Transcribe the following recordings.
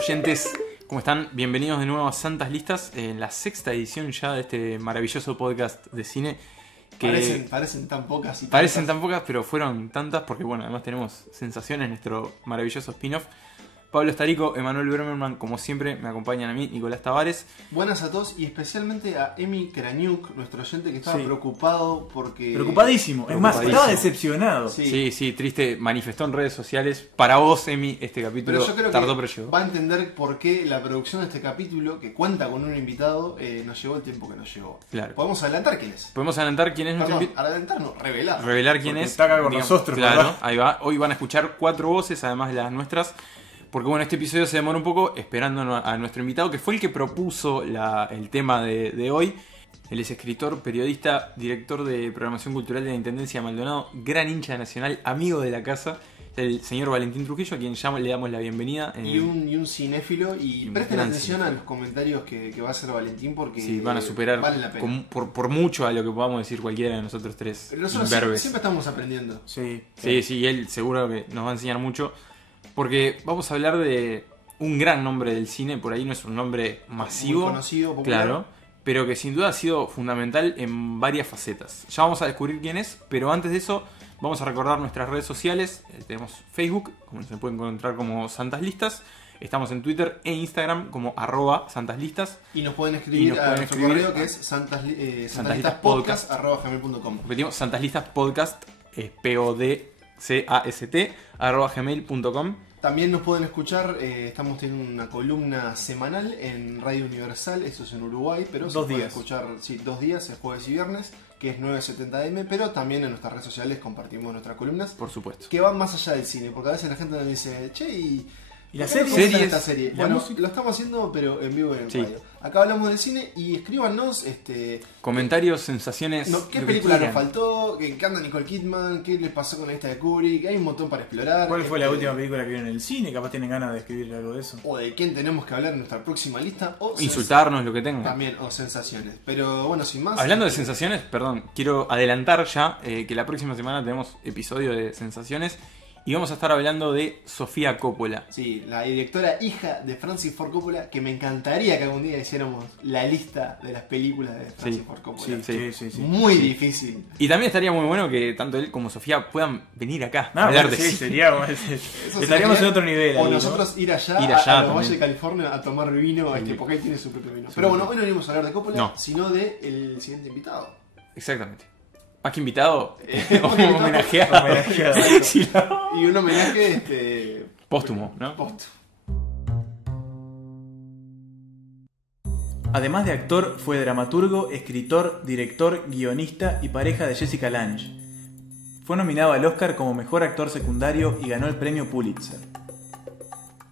oyentes, ¿cómo están? Bienvenidos de nuevo a Santas Listas, en la sexta edición ya de este maravilloso podcast de cine. Que parecen tan pocas y tantas. Parecen tan pocas, pero fueron tantas porque, bueno, además tenemos Sensaciones, nuestro maravilloso spin-off. Pablo Estarico, Emanuel Bremerman, como siempre, me acompañan a mí, Nicolás Tavares. Buenas a todos y especialmente a Emi Kraniuk, nuestro oyente que estaba preocupado porque... Preocupadísimo, es más, estaba decepcionado. Sí, triste, manifestó en redes sociales. Para vos, Emi, este capítulo pero yo creo tardó, que pero llegó. va a entender por qué la producción de este capítulo, que cuenta con un invitado, nos llevó el tiempo que nos llevó. Claro. ¿Podemos adelantar quién es? Podemos adelantar quién es nuestro Perdón, invitado. adelantar no, revelar. Revelar quién Porque es. está acá con Digamos, nosotros, claro, ¿verdad? ahí va. Hoy van a escuchar 4 voces, además de las nuestras. Porque bueno, este episodio se demora un poco esperando a nuestro invitado, que fue el que propuso el tema de hoy. Él es escritor, periodista, director de programación cultural de la Intendencia de Maldonado, gran hincha nacional, amigo de la casa, el señor Valentín Trujillo, a quien ya le damos la bienvenida. Y un cinéfilo, y presten gran atención cinéfilo a los comentarios que va a hacer Valentín, porque sí, van a superar vale la pena. por mucho a lo que podamos decir cualquiera de nosotros tres. Pero nosotros imberbes. siempre estamos aprendiendo. Sí. Sí, él seguro que nos va a enseñar mucho. Porque vamos a hablar de un gran nombre del cine, por ahí no es un nombre masivo, muy conocido, popular. claro, pero que sin duda ha sido fundamental en varias facetas. Ya vamos a descubrir quién es, pero antes de eso vamos a recordar nuestras redes sociales. Tenemos Facebook, como se puede encontrar como Santas Listas. Estamos en Twitter e Instagram como @santaslistas. Y nos pueden escribir a nuestro correo que es santaslistaspodcast@gmail.com. Repetimos, santaslistaspodcast, podcast, @gmail.com. También nos pueden escuchar, estamos teniendo una columna semanal en Radio Universal, esto es en Uruguay, pero se puede escuchar 2 días, es jueves y viernes, que es 9:70 AM, pero también en nuestras redes sociales compartimos nuestras columnas. Por supuesto. Que van más allá del cine, porque a veces la gente nos dice, che, ¿Y la ¿por qué no serie? comentan esta serie? ¿La Bueno, música? lo estamos haciendo, pero en vivo y en Sí. radio. Acá hablamos del cine y escríbanos, Comentarios, sensaciones. ¿qué lo que película nos quieran. faltó? ¿Qué anda Nicole Kidman? ¿Qué les pasó con la lista de Kubrick? Hay un montón para explorar. ¿Cuál fue la última película que vieron en el cine? Capaz tienen ganas de escribir algo de eso. O de quién tenemos que hablar en nuestra próxima lista. O Insultarnos, lo que tengan. también, o sensaciones. Pero bueno, sin más. Hablando de sensaciones, perdón, quiero adelantar ya que la próxima semana tenemos episodio de sensaciones y vamos a estar hablando de Sofía Coppola. Sí, la directora hija de Francis Ford Coppola, que me encantaría que algún día hiciéramos la lista de las películas de Francis Ford Coppola. Sí. Muy difícil. Y también estaría muy bueno que tanto él como Sofía puedan venir acá No, a hablar bueno, de sí, cine. sería. Eso Estaríamos sería- en otro nivel. O ahí, ¿no? nosotros ir allá Ir allá a los también. valles de California a tomar vino, porque él tiene su propio vino. Pero bueno, hoy no venimos a hablar de Coppola, No. sino de el siguiente invitado. Exactamente. Más que invitado, invitado. homenajeado. Homenajeado. Sí, no. Y un homenaje Póstumo, ¿no? post. Además de actor, fue dramaturgo, escritor, director, guionista y pareja de Jessica Lange. Fue nominado al Oscar como mejor actor secundario y ganó el premio Pulitzer.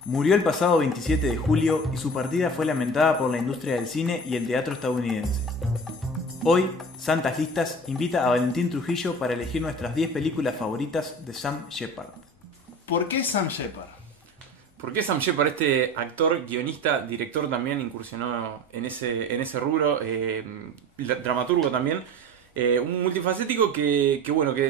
Murió el pasado 27 de julio y su partida fue lamentada por la industria del cine y el teatro estadounidense. Hoy, Santas Listas invita a Valentín Trujillo para elegir nuestras 10 películas favoritas de Sam Shepard. ¿Por qué Sam Shepard? ¿Por qué Sam Shepard, este actor, guionista, director también incursionó en ese rubro, dramaturgo también, un multifacético que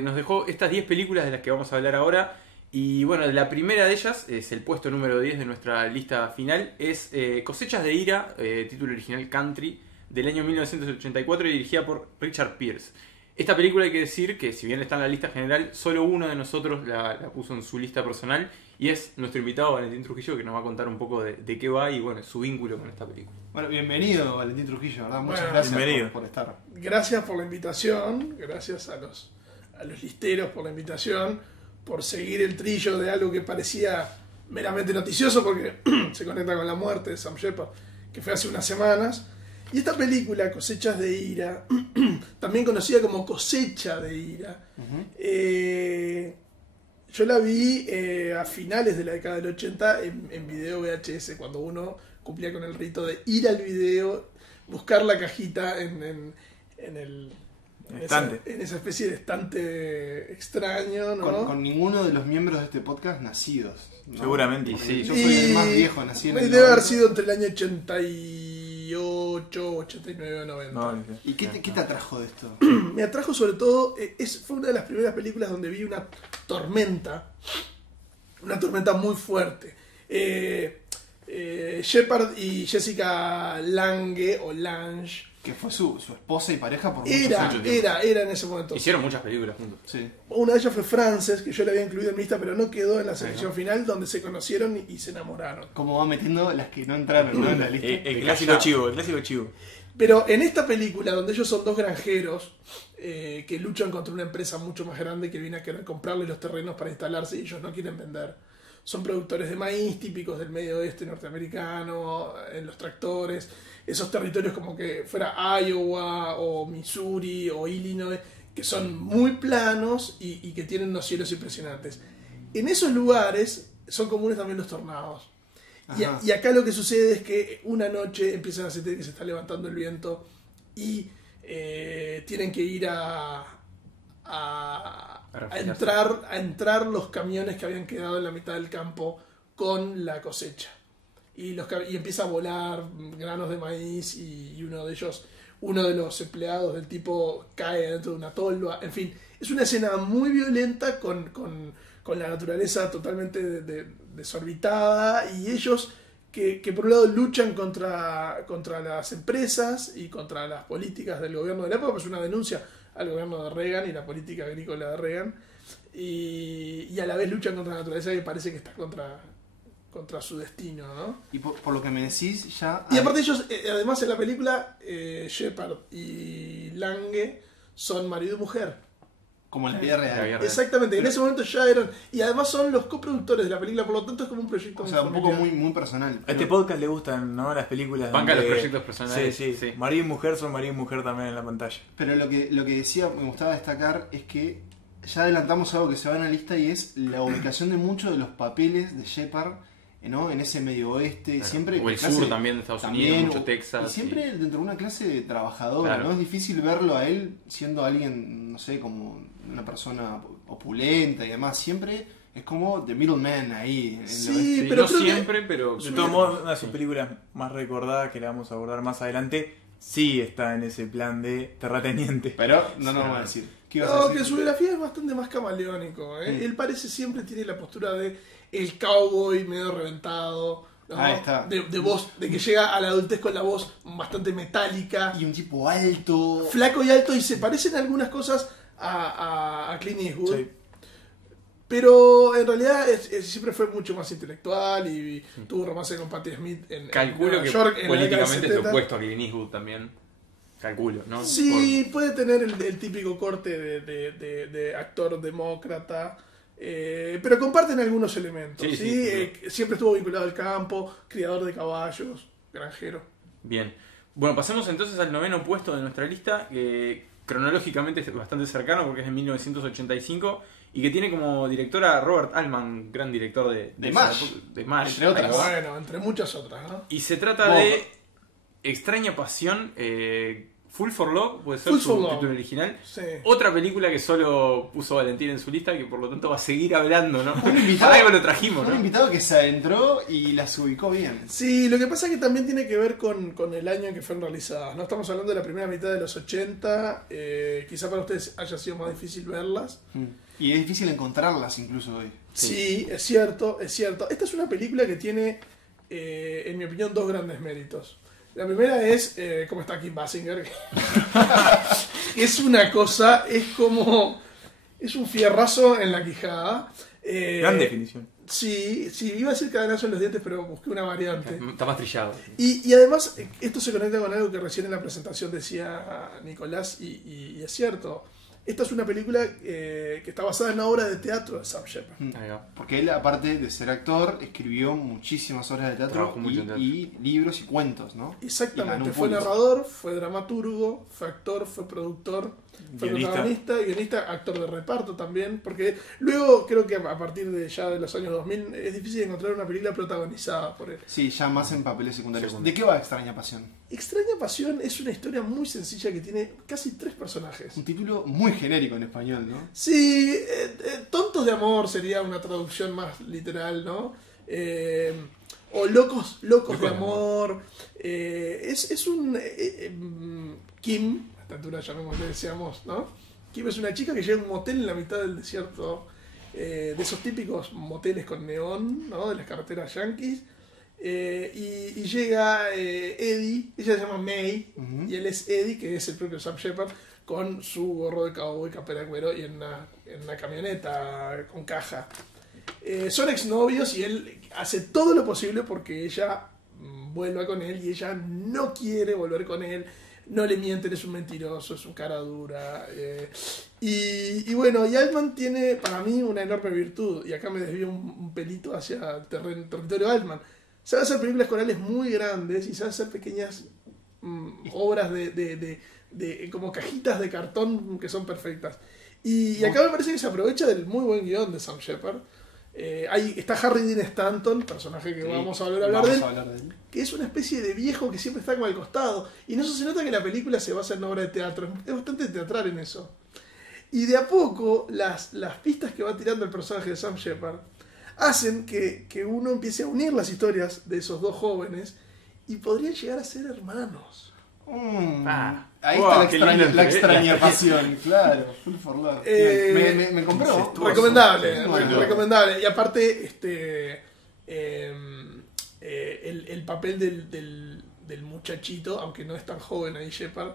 nos dejó estas 10 películas de las que vamos a hablar ahora? Y bueno, la primera de ellas es el puesto número 10 de nuestra lista final, es Cosechas de Ira, título original Country, del año 1984 y dirigida por Richard Pierce. Esta película hay que decir que si bien está en la lista general, solo uno de nosotros la puso en su lista personal y es nuestro invitado Valentín Trujillo, que nos va a contar un poco de qué va y bueno, su vínculo con esta película. Bueno, bienvenido Valentín Trujillo, ¿verdad? Muchas Bueno, gracias bienvenido. por estar. Gracias por la invitación, gracias a los listeros por la invitación, por seguir el trillo de algo que parecía meramente noticioso porque se conecta con la muerte de Sam Shepard, que fue hace unas semanas. Y esta película, Cosechas de Ira, también conocida como Cosecha de Ira, yo la vi a finales de la década del 80 en video VHS, cuando uno cumplía con el rito de ir al video, buscar la cajita en esa especie de estante extraño, ¿no? Con ninguno de los miembros de este podcast nacidos, ¿no? Seguramente. Porque Sí. yo soy el más viejo, nací en el Debe haber 90. sido entre el año 88, 89 o 90. No, ¿Y qué te atrajo de esto? Me atrajo sobre todo, fue una de las primeras películas donde vi una tormenta muy fuerte. Shepard y Jessica Lange o Lange, que fue su esposa y pareja por muchos años. Era en ese momento. Hicieron muchas películas juntos. Sí. Una de ellas fue Frances, que yo la había incluido en mi lista, pero no quedó en la selección final, donde se conocieron y se enamoraron. Como va metiendo las que no entraron, ¿no? En la lista. El clásico chivo. Pero en esta película, donde ellos son dos granjeros que luchan contra una empresa mucho más grande que viene a querer comprarle los terrenos para instalarse y ellos no quieren vender. Son productores de maíz típicos del medio oeste norteamericano, en los tractores, esos territorios como que fuera Iowa o Missouri o Illinois, que son muy planos y que tienen unos cielos impresionantes. En esos lugares son comunes también los tornados. Y acá lo que sucede es que una noche empiezan a sentir que se está levantando el viento y tienen que ir a entrar los camiones que habían quedado en la mitad del campo con la cosecha. Y empieza a volar granos de maíz y uno de los empleados del tipo cae dentro de una tolva. En fin, es una escena muy violenta con la naturaleza totalmente desorbitada y ellos que por un lado luchan contra las empresas y contra las políticas del gobierno de la época, pues una denuncia al gobierno de Reagan y la política agrícola de Reagan, y a la vez luchan contra la naturaleza que parece que está contra su destino, ¿no? Y por lo que me decís ya... Y aparte ellos, además en la película, Shepard y Lange son marido y mujer. Como en la vida real. Exactamente, en ese momento ya eran... Y además son los coproductores de la película, por lo tanto es como un proyecto un poco muy personal. A este podcast le gustan, ¿no? Las películas. Banca los proyectos personales. Sí. Marido y mujer son marido y mujer también en la pantalla. Pero lo que decía, me gustaba destacar, es que ya adelantamos algo que se va en la lista y es la ubicación de muchos de los papeles de Shepard, ¿no? En ese medio oeste, claro. Siempre o el sur también de Estados Unidos, mucho Texas. Y siempre dentro de una clase trabajadora, claro. ¿No? Es difícil verlo a él siendo alguien, no sé, como una persona opulenta y demás. Siempre es como The Middleman ahí. Sí, pero no siempre, pero... De todos modos, una de sus películas más recordadas, que la vamos a abordar más adelante, sí está en ese plan de terrateniente. Pero no nos vamos a decir. ¿Qué ibas a decir? Que su biografía es bastante más camaleónico. Él parece siempre tiene la postura de el cowboy medio reventado, ¿no? Ahí está. De voz, de que llega a la adultez con la voz bastante metálica. Y un tipo alto. Flaco y alto, y se parecen algunas cosas a Clint Eastwood. Sí. Pero en realidad siempre fue mucho más intelectual y tuvo romance con Patti Smith en Calculo que York, políticamente es opuesto a Clint Eastwood también. Calculo, ¿no? Sí, puede tener el típico corte de actor demócrata. Pero comparten algunos elementos. Sí. Siempre estuvo vinculado al campo, criador de caballos, granjero. Bien. Bueno, pasemos entonces al noveno puesto de nuestra lista, que cronológicamente es bastante cercano porque es de 1985 y que tiene como director a Robert Altman, gran director de MASH, entre otras. Bueno, entre muchas otras, ¿no? Y se trata de Extraña Pasión, Full for Love, puede ser su título original. Sí. Otra película que solo puso Valentín en su lista, que por lo tanto va a seguir hablando, ¿no? Para algo lo trajimos, ¿no? Un invitado que se adentró y las ubicó bien. Sí, lo que pasa es que también tiene que ver con el año en que fueron realizadas, ¿no? Estamos hablando de la primera mitad de los 80, quizá para ustedes haya sido más difícil verlas. Y es difícil encontrarlas incluso hoy. Sí, es cierto. Esta es una película que tiene, en mi opinión, dos grandes méritos. La primera es cómo está Kim Basinger. Es una cosa, es un fierrazo en la quijada. Gran definición. Sí, iba a decir cadenazo en los dientes, pero busqué una variante. Está más trillado. Y además, esto se conecta con algo que recién en la presentación decía Nicolás, y es cierto. Esta es una película que está basada en una obra de teatro de Sam Shepard. Porque él, aparte de ser actor, escribió muchísimas obras de teatro y libros y cuentos, ¿no? Exactamente. Fue narrador, fue dramaturgo, fue actor, fue productor, fue protagonista, guionista, actor de reparto también. Porque luego creo que a partir de los años 2000 es difícil encontrar una película protagonizada por él. Sí, ya más en papeles secundarios. ¿De qué va Extraña Pasión? Extraña Pasión es una historia muy sencilla que tiene casi 3 personajes. Un título muy genérico en español, ¿no? Sí, Tontos de Amor sería una traducción más literal, ¿no? O Locos de Amor. Es un... Kim, a esta altura llamémosle, decíamos, ¿no? Kim es una chica que llega a un motel en la mitad del desierto, de esos típicos moteles con neón, ¿no? De las carreteras yanquis. Y llega Eddie, ella se llama May, y él es Eddie, que es el propio Sam Shepard, con su gorro de cowboy, capera de cuero y en una camioneta con caja. Son exnovios y él hace todo lo posible porque ella vuelva con él y ella no quiere volver con él. No le mienten, es un mentiroso, es un cara dura. Y bueno, y Altman tiene para mí una enorme virtud. Y acá me desvío un pelito hacia el territorio Altman. Sabe hacer películas corales muy grandes y sabe hacer pequeñas obras de como cajitas de cartón que son perfectas. Y acá me parece que se aprovecha del muy buen guión de Sam Shepard. Ahí está Harry Dean Stanton, personaje que vamos a volver a hablar de él, que es una especie de viejo que siempre está como al costado. Y en eso se nota que la película se basa en una obra de teatro. Es bastante teatral en eso. Y de a poco, las pistas que va tirando el personaje de Sam Shepard hacen que uno empiece a unir las historias de esos dos jóvenes y podrían llegar a ser hermanos. Ahí está la extraña pasión, claro. Full for Love. Me compró. Recomendable. Y aparte, el papel del muchachito, aunque no es tan joven ahí Shepard,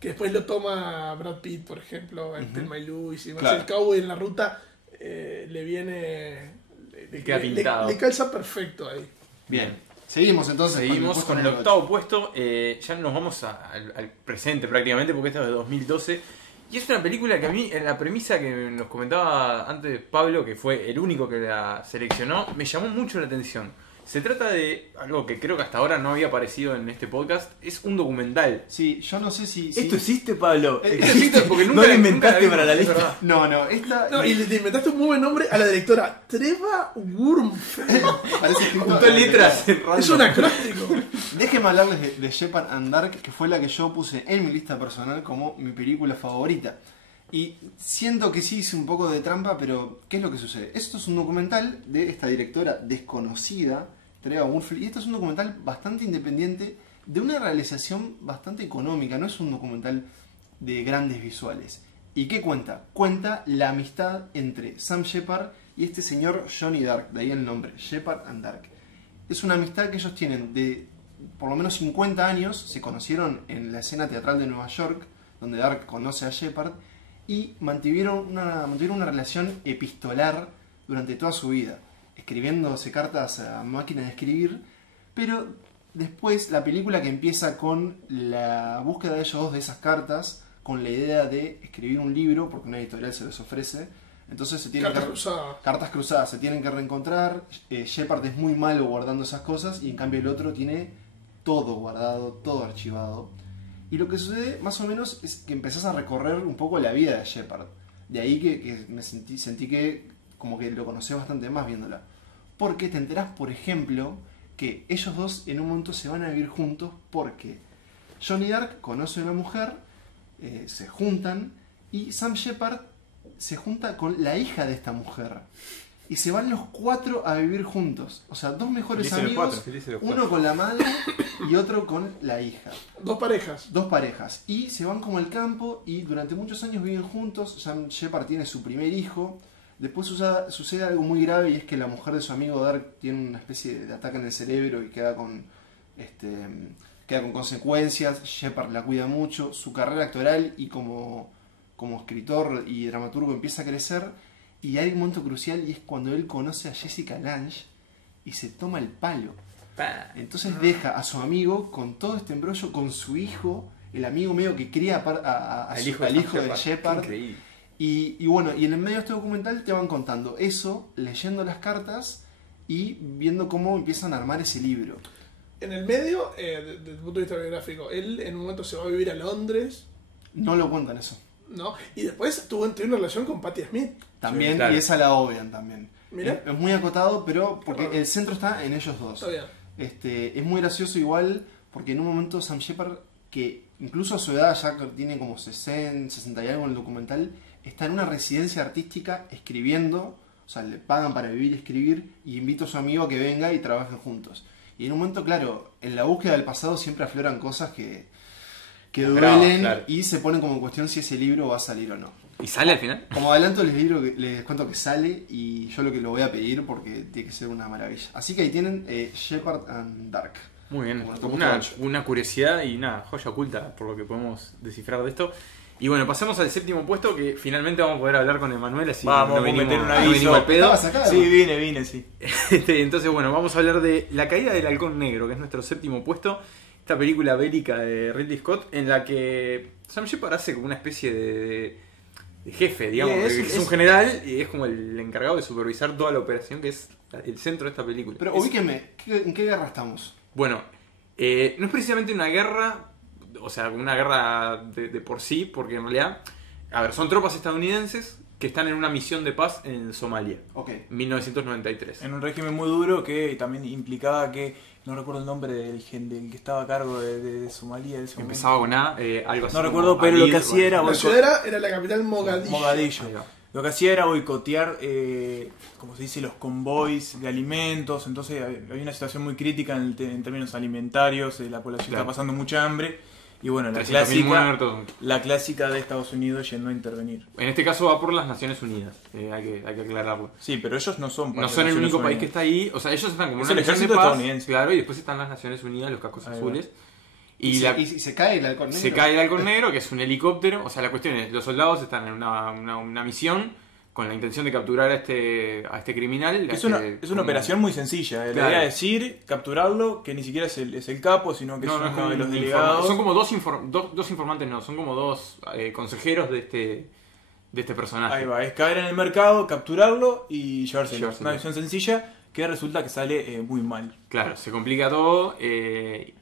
que después lo toma Brad Pitt, por ejemplo, en Thelma y Louise, y claro. El cowboy en la ruta le viene... Le calza perfecto ahí. Bien. Seguimos entonces. Seguimos con el octavo puesto. Ya nos vamos al presente prácticamente, porque esta es de 2012. Y es una película que a mí, en la premisa que nos comentaba antes Pablo, que fue el único que la seleccionó, me llamó mucho la atención. Se trata de algo que creo que hasta ahora no había aparecido en este podcast. Es un documental. Sí, yo no sé si... ¿Esto existe, Pablo? Esto existe porque nunca... ¿No lo inventaste para la lista? No, y le inventaste un muy buen nombre a la directora. Treva Wurmfeld. Parece escrito en letras. Es un acróstico. Déjenme hablarles de Shepard and Dark, que fue la que yo puse en mi lista personal como mi película favorita. Y siento que sí hice un poco de trampa, pero ¿qué es lo que sucede? Esto es un documental de esta directora desconocida, Treva Wurmfeld, y esto es un documental bastante independiente, de una realización bastante económica, no es un documental de grandes visuales. ¿Y qué cuenta? Cuenta la amistad entre Sam Shepard y este señor Johnny Dark, de ahí el nombre, Shepard and Dark. Es una amistad que ellos tienen de por lo menos 50 años, se conocieron en la escena teatral de Nueva York, donde Dark conoce a Shepard, y mantuvieron una relación epistolar durante toda su vida, escribiéndose cartas a máquina de escribir, pero después la película que empieza con la búsqueda de ellos dos de esas cartas, con la idea de escribir un libro, porque una editorial se les ofrece, entonces se tienen cartas cruzadas, se tienen que reencontrar. Shepard es muy malo guardando esas cosas y en cambio el otro tiene todo guardado, todo archivado. Y lo que sucede, más o menos, es que empezás a recorrer un poco la vida de Shepard. De ahí que me sentí que como que lo conocés bastante más viéndola. Porque te enterás, por ejemplo, que ellos dos en un momento se van a vivir juntos porque Johnny Dark conoce a una mujer, se juntan, y Sam Shepard se junta con la hija de esta mujer. Y se van los cuatro a vivir juntos. O sea, dos mejores amigos, uno con la madre y otro con la hija. Dos parejas. Y se van como al campo y durante muchos años viven juntos. Sam Shepard tiene su primer hijo. Después sucede algo muy grave y es que la mujer de su amigo Dark tiene una especie de ataque en el cerebro y queda con consecuencias. Shepard la cuida mucho. Su carrera actoral y como escritor y dramaturgo empieza a crecer. Y hay un momento crucial y es cuando él conoce a Jessica Lange y se toma el palo. Entonces deja a su amigo con todo este embrollo, con su hijo, el amigo medio que cría al hijo de Shepard. Y bueno, y en el medio de este documental te van contando eso, leyendo las cartas y viendo cómo empiezan a armar ese libro. En el medio, desde el punto de vista biográfico, él en un momento se va a vivir a Londres. No lo cuentan eso. ¿No? Y después tuvo una relación con Patti Smith. También, sí, claro. Y esa la obvian también. Mira. Es muy acotado, pero porque el centro está en ellos dos. Está bien. Es muy gracioso igual, porque en un momento Sam Shepard, que incluso a su edad ya tiene como 60 y algo en el documental, está en una residencia artística escribiendo, o sea, le pagan para vivir y escribir, y invita a su amigo a que venga y trabajen juntos. Y en un momento, claro, en la búsqueda del pasado siempre afloran cosas que que duelen y se ponen como en cuestión si ese libro va a salir o no. ¿Y sale al final? Como adelanto les cuento que sale y yo lo voy a pedir porque tiene que ser una maravilla. Así que ahí tienen Shepard and Dark. Muy bien, una curiosidad y una joya oculta por lo que podemos descifrar de esto. Y bueno, pasemos al séptimo puesto que finalmente vamos a poder hablar con Emanuel, así vamos a meter un aviso al pedo. Acá, sí, vine, sí. Entonces bueno, vamos a hablar de La caída del halcón negro, que es nuestro séptimo puesto. Esta película bélica de Ridley Scott en la que Sam Shepard hace como una especie de jefe, digamos, es un general y es como el encargado de supervisar toda la operación, que es el centro de esta película. Pero ubíquenme, ¿en qué guerra estamos? Bueno, no es precisamente una guerra, o sea, una guerra de por sí, porque en realidad, a ver, son tropas estadounidenses que están en una misión de paz en Somalia, 1993. En un régimen muy duro que también implicaba que, no recuerdo el nombre del que estaba a cargo de Somalia. Empezaba con A, algo así. No recuerdo, pero lo que hacía era... La ciudad era la capital Mogadiscio. Lo que hacía era boicotear, como se dice, los convoys de alimentos. Entonces había una situación muy crítica en términos alimentarios, la población está pasando mucha hambre. Y bueno, la clásica de Estados Unidos yendo a intervenir. En este caso va por las Naciones Unidas, hay que aclararlo. Sí, pero ellos no son el único país que está ahí. O sea, ellos están como una misión de paz, claro, y después están las Naciones Unidas, los cascos azules. Y se cae el halcón negro. Se cae el halcón negro, que es un helicóptero. O sea, la cuestión es, los soldados están en una misión con la intención de capturar a este criminal. Es una operación muy sencilla. La idea es ir, capturarlo, que ni siquiera es el capo, sino que es uno de los delegados. Son como dos informantes, son como dos consejeros de este personaje. Ahí va, es caer en el mercado, capturarlo y llevárselo. Una misión sencilla que resulta que sale muy mal. Claro, se complica todo.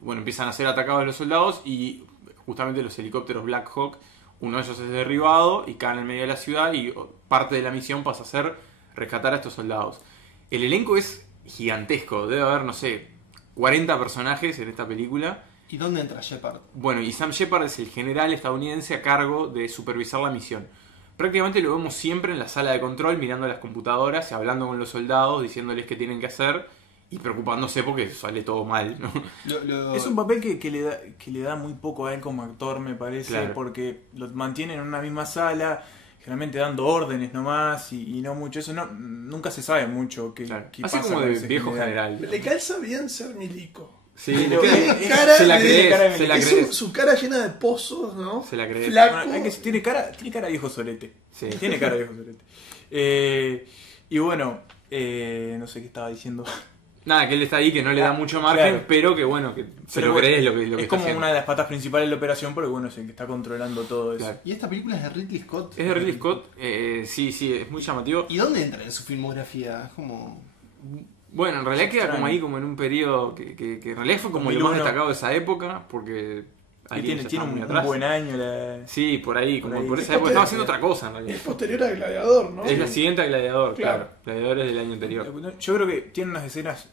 Bueno, empiezan a ser atacados los soldados y justamente los helicópteros Black Hawk, uno de ellos es derribado y cae en el medio de la ciudad y parte de la misión pasa a ser rescatar a estos soldados. El elenco es gigantesco, debe haber, no sé, 40 personajes en esta película. ¿Y dónde entra Shepard? Bueno, y Sam Shepard es el general estadounidense a cargo de supervisar la misión. Prácticamente lo vemos siempre en la sala de control, mirando las computadoras, hablando con los soldados, diciéndoles qué tienen que hacer y preocupándose porque sale todo mal, ¿no? Es un papel que le da muy poco a él como actor, me parece, claro. Porque lo mantiene en una misma sala, generalmente dando órdenes nomás y no mucho. Eso nunca se sabe mucho qué Así pasa como con de ese viejo general. general. Le calza bien ser milico. Sí, se la crees. Su cara llena de pozos, ¿no? Se la crees. Flaco. Bueno, tiene cara de viejo solete. Sí. Tiene cara de viejo solete. Y bueno, no sé qué estaba diciendo. Nada, que él está ahí, que no le da mucho margen, pero que bueno, que se lo crees lo que es está como haciendo. una de las patas principales de la operación, porque bueno, es el que está controlando todo eso. Claro. ¿Y esta película es de Ridley Scott? Es de Ridley Scott, sí, es muy llamativo. ¿Y dónde entra en su filmografía? Es como... Bueno, en realidad queda como ahí, como en un periodo que en realidad fue como lo más destacado de esa época, porque... Tiene un buen año. Sí, por ahí, como por esa época estaba haciendo otra cosa en realidad. Es posterior a Gladiador, ¿no? Es la siguiente a Gladiador, claro. Gladiador es del año anterior. Yo creo que tiene unas escenas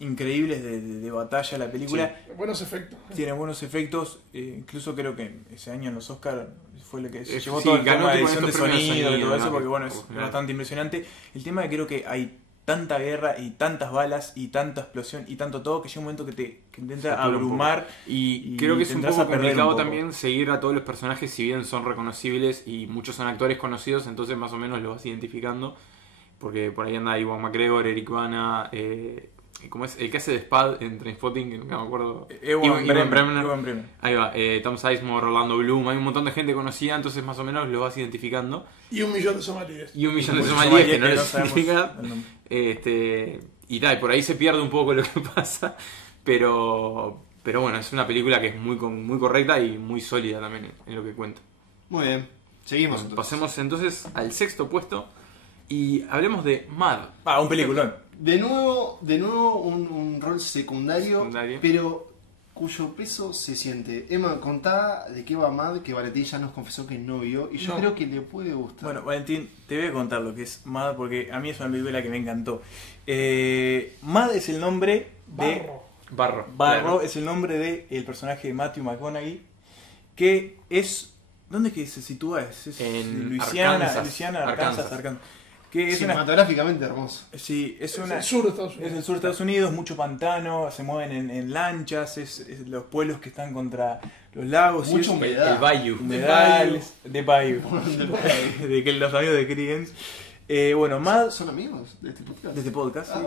increíbles de batalla la película. Sí. Buenos efectos. Tiene buenos efectos. Incluso creo que ese año en los Oscars fue lo que se llevó sí, todo el tema de con edición de sonido y todo eso, porque bueno, es claro. bastante impresionante. El tema es que creo que hay tanta guerra y tantas balas y tanta explosión y tanto todo que llega un momento que te intenta abrumar y creo que es un poco complicado también seguir a todos los personajes, si bien son reconocibles y muchos son actores conocidos, entonces más o menos los vas identificando, porque por ahí anda Iwan McGregor, Eric Bana, ¿cómo es? El que hace de Spad en Trainspotting, que nunca me acuerdo. Ewan Bremer. Ahí va, Tom Sizemore, Orlando Bloom, hay un montón de gente conocida, entonces más o menos los vas identificando. Y 1 millón de somalíes. Y 1 millón de somalíes que no les identifica. Y tal, por ahí se pierde un poco lo que pasa, pero bueno, es una película que es muy correcta y muy sólida también en lo que cuenta. Muy bien, seguimos. Bueno, pasemos entonces al sexto puesto y hablemos de Mad. Un peliculón. De nuevo un rol secundario, pero cuyo peso se siente. Emma, contá de qué va Mad, que Valentín ya nos confesó que no vio, y yo creo que le puede gustar. Bueno, Valentín, te voy a contar lo que es Mad, porque a mí es una película que me encantó. Mad es el nombre de... Barro claro. Es el nombre del personaje de Matthew McConaughey, que es... ¿Dónde es que se sitúa? Es en Luisiana, Arkansas. Que Que es cinematográficamente hermoso. Sí, es el sur de Estados Unidos. Es el sur de Estados Unidos, mucho pantano, se mueven en lanchas, es los pueblos que están contra los lagos. Mucha humedad. El bayou. Humedales, de bayou. De que los amigos de Creedence. Bueno, Mad... ¿Son amigos de este podcast? De este podcast, sí.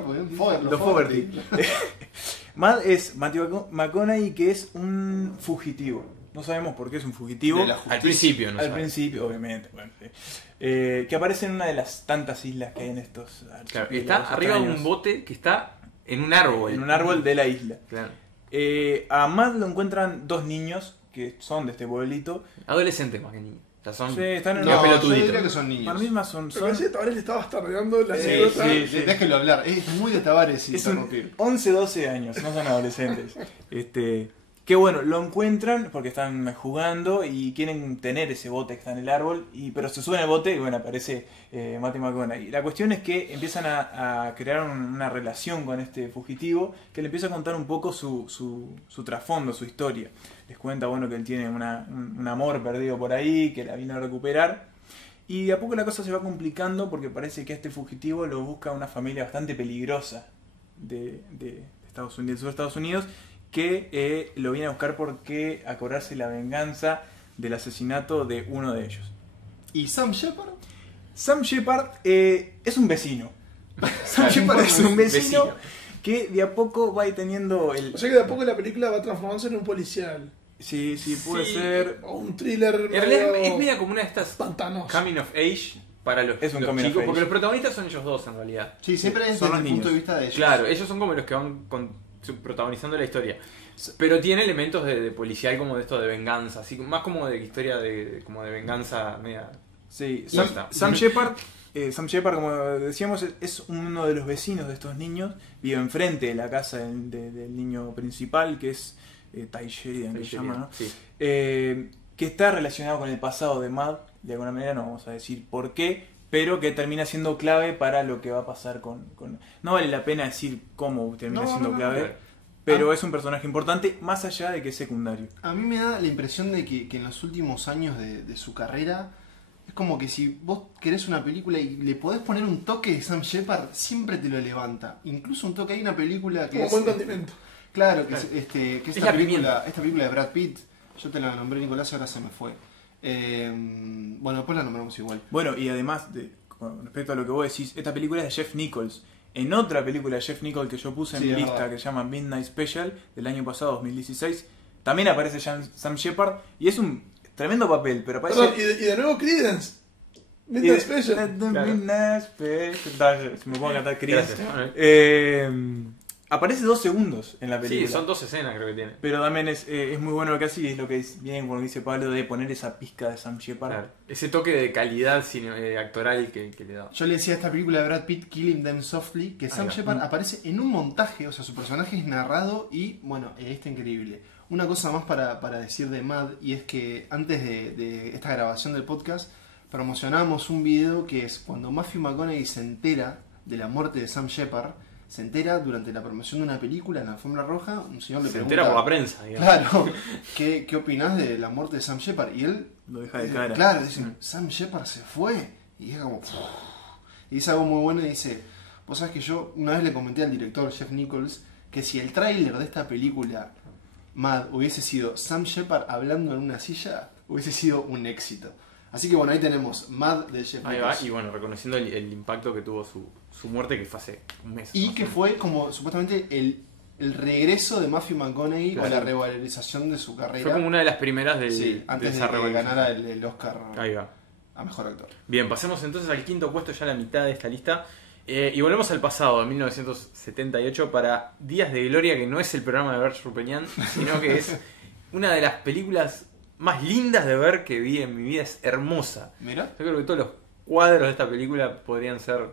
Los Fogerty. Mad es Matthew McConaughey, que es un fugitivo. No sabemos por qué es un fugitivo. Al principio, ¿no? Al principio, obviamente. Bueno, sí. Que aparece en una de las tantas islas que hay en estos archipiélagos. Está arriba de un bote que está en un árbol. En un árbol de la isla. Claro. A Mad lo encuentran dos niños que son de este pueblito. Adolescentes más que niños. O sea, son... Sí, están en no, yo diría que son niños. Para mí más son... Me parece que Tavares le está bastardeando la anécdota. Sí. Déjelo hablar. Es muy de Tavares. Es 11, 12 años, no son adolescentes. Que bueno, lo encuentran porque están jugando y quieren tener ese bote que está en el árbol, pero se suben al bote y bueno, aparece Matthew McConaughey. La cuestión es que empiezan a crear una relación con este fugitivo que le empieza a contar un poco su trasfondo, su historia. Les cuenta bueno que él tiene un amor perdido por ahí, que la vino a recuperar. Y de a poco la cosa se va complicando porque parece que a este fugitivo lo busca una familia bastante peligrosa de Estados Unidos, del sur de Estados Unidos, que lo viene a buscar porque a cobrarse la venganza del asesinato de uno de ellos. ¿Y Sam Shepard? Sam Shepard es un vecino. Sam Shepard es un vecino que de a poco va teniendo el... O sea que de a poco la película va transformándose en un policial. Sí, puede ser. O un thriller. En realidad es media como una de estas pantanos. Coming of Age para los chicos, porque los protagonistas son ellos dos en realidad. Sí, siempre es desde el punto de vista de ellos. Claro, ellos son como los que van protagonizando la historia. Pero tiene elementos de policial como de esto de venganza, así más como de historia como de venganza media. Sí, Sam Shepard, como decíamos, es uno de los vecinos de estos niños, vive enfrente de la casa del niño principal, que es Ty Sheridan, que se llama, ¿no? Sí. Que está relacionado con el pasado de Mad, de alguna manera, no vamos a decir por qué, pero que termina siendo clave para lo que va a pasar con... No vale la pena decir cómo termina siendo clave, pero es un personaje importante, más allá de que es secundario. A mí me da la impresión de que en los últimos años de su carrera, es como que si vos querés una película y le podés poner un toque de Sam Shepard, siempre te lo levanta. Incluso un toque, hay una película que como buen condimento. Claro, que es esta película de Brad Pitt. Yo te la nombré, Nicolás, y ahora se me fue. Bueno, después la nombramos igual. Bueno, y además, con respecto a lo que vos decís, esta película es de Jeff Nichols. En otra película de Jeff Nichols que yo puse en mi lista, que se llama Midnight Special, del año pasado, 2016, también aparece Sam Shepard, y es un tremendo papel, pero aparece... Perdón, y de nuevo Creedence. Midnight Special. Midnight Special. Si me puedo cantar Creedence. Aparece 2 segundos en la película. Sí, son 2 escenas creo que tiene. Pero también es muy bueno lo que hace y es lo que viene como dice Pablo, de poner esa pizca de Sam Shepard. Claro. Ese toque de calidad actoral que le da. Yo le decía a esta película de Brad Pitt, Killing Them Softly, que Sam Shepard aparece en un montaje, o sea, su personaje es narrado y, bueno, está increíble. Una cosa más para decir de Mad, y es que antes de esta grabación del podcast promocionábamos un video que es cuando Matthew McConaughey se entera de la muerte de Sam Shepard. Se entera durante la promoción de una película en la alfombra roja, un señor le pregunta... Se entera por la prensa, digamos. Claro, ¿qué opinás de la muerte de Sam Shepard? Y él... Lo deja de cara. Claro, dice, Sam Shepard se fue. Y es como... Y dice algo muy bueno y dice, vos sabés que yo una vez le comenté al director, Jeff Nichols, que si el tráiler de esta película, Mad, hubiese sido Sam Shepard hablando en una silla, hubiese sido un éxito. Así que bueno, ahí tenemos Mad de Jeff Nichols. Ahí va, y bueno, reconociendo el impacto que tuvo su muerte, que fue hace un mes. Y que fue como supuestamente el regreso de Matthew McConaughey a la revalorización de su carrera. Fue como una de las primeras antes de que ganara el Oscar a Mejor Actor. Bien, pasemos entonces al quinto puesto, ya la mitad de esta lista. Y volvemos al pasado, a 1978, para Días de Gloria, que no es el programa de Berge Rupenian, sino que es una de las películas más lindas de ver que vi en mi vida. Es hermosa. Mira. Yo creo que todos los cuadros de esta película podrían ser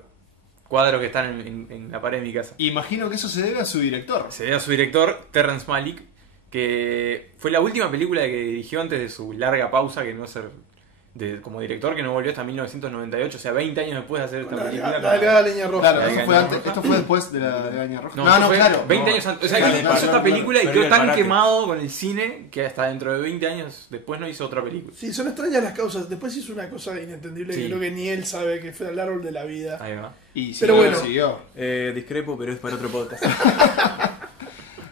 cuadros que están en la pared de mi casa. Imagino que eso se debe a su director. Se debe a su director, Terrence Malick, que fue la última película que dirigió antes de su larga pausa, que no como director que no volvió hasta 1998, o sea, 20 años después de hacer esta película. La Leña Roja. Claro, esto fue después de la Leña Roja. No, claro. 20 años antes. O sea, que hizo esta película y quedó tan quemado con el cine que hasta dentro de 20 años después no hizo otra película. Sí, son extrañas las causas. Después hizo una cosa inentendible que creo que ni él sabe, que fue el árbol de la vida. Ahí va. Pero bueno, siguió. Discrepo, pero es para otro podcast.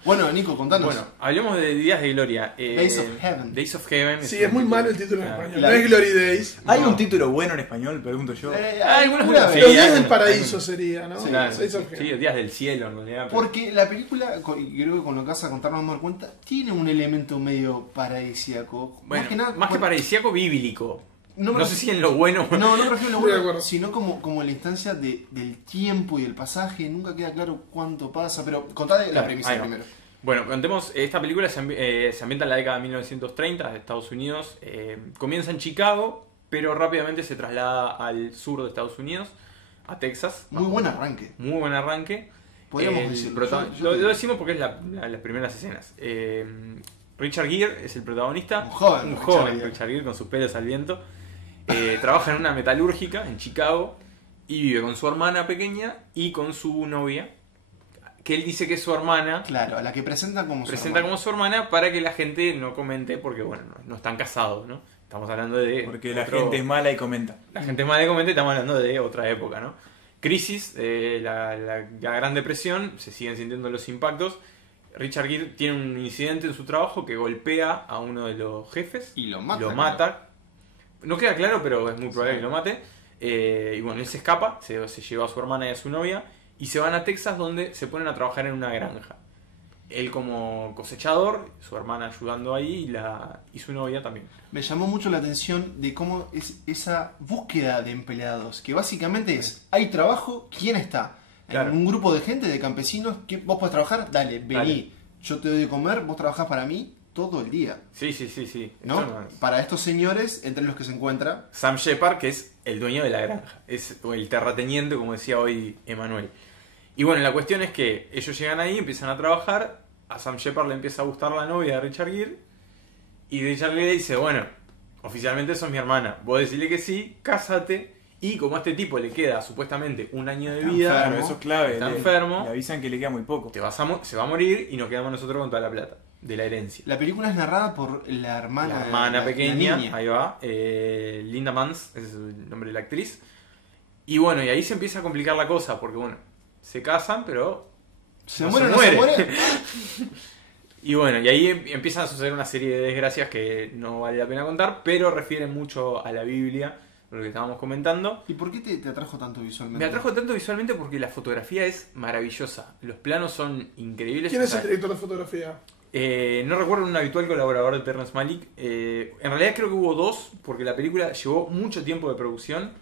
Bueno, Nico, contanos. Bueno, hablemos de Días de Gloria. Days of Heaven. Days of Heaven. Sí, es muy malo el título en español. No es Glory Days. ¿Hay un título bueno en español? Pregunto yo. Algunos vez. Los días del paraíso sería, ¿no? Sí, claro. Sí, Días del cielo en realidad. Porque la película, y creo que con lo que vas a contar nos vamos a dar cuenta, tiene un elemento medio paradisíaco. Bueno, más que paradisíaco, bíblico. No sé si en lo bueno. No prefiero lo bueno, sino como la instancia del tiempo y el pasaje. Nunca queda claro cuánto pasa, pero contá la premisa primero. Bueno, contemos, esta película se ambienta en la década de 1930 de Estados Unidos. Comienza en Chicago, pero rápidamente se traslada al sur de Estados Unidos, a Texas. Muy buen arranque. Muy buen arranque. Podríamos decirlo. Lo decimos porque es las primeras escenas. Richard Gere es el protagonista. Un joven Richard Gere con sus pelos al viento. Trabaja en una metalúrgica en Chicago y vive con su hermana pequeña y con su novia, que él dice que es su hermana. Claro, a la que presenta como su hermana para que la gente no comente porque, bueno, no están casados, ¿no? Estamos hablando de... Porque la gente es mala y comenta. La gente es mala y comenta, estamos hablando de otra época, ¿no? Crisis, la Gran Depresión, se siguen sintiendo los impactos. Richard Gere tiene un incidente en su trabajo que golpea a uno de los jefes. Y lo mata. Lo mata. No queda claro, pero es muy probable que lo mate. Y bueno, él se escapa, se lleva a su hermana y a su novia y se van a Texas, donde se ponen a trabajar en una granja. Él como cosechador, su hermana ayudando ahí y su novia también. Me llamó mucho la atención de cómo es esa búsqueda de empleados, que básicamente es, hay trabajo, ¿quién está? Claro. En un grupo de gente, de campesinos, que vos podés trabajar, dale, vení, yo te doy de comer, vos trabajás para mí todo el día. Sí. ¿No? Para estos señores, entre los que se encuentra Sam Shepard, que es el dueño de la granja, es el terrateniente, como decía hoy Emanuel. Y bueno, la cuestión es que ellos llegan ahí, empiezan a trabajar, a Sam Shepard le empieza a gustar la novia de Richard Gere, y Richard Gere dice, bueno, oficialmente sos mi hermana, vos decirle que sí, cásate, y como a este tipo le queda supuestamente un año de vida, claro, eso es clave, está enfermo, le avisan que le queda muy poco. Se va a morir y nos quedamos nosotros con toda la plata de la herencia. La película es narrada por la hermana pequeña, niña. ahí va, Linda Mans, ese es el nombre de la actriz. Y bueno, y ahí se empieza a complicar la cosa, porque bueno, se casan, pero se muere. Y bueno, y ahí empiezan a suceder una serie de desgracias que no vale la pena contar, pero refieren mucho a la Biblia, lo que estábamos comentando. ¿Y por qué te atrajo tanto visualmente? Me atrajo tanto visualmente porque la fotografía es maravillosa, los planos son increíbles. ¿Quién es el director de fotografía? No recuerdo un habitual colaborador de Terrence Malick. En realidad creo que hubo dos, porque la película llevó mucho tiempo de producción.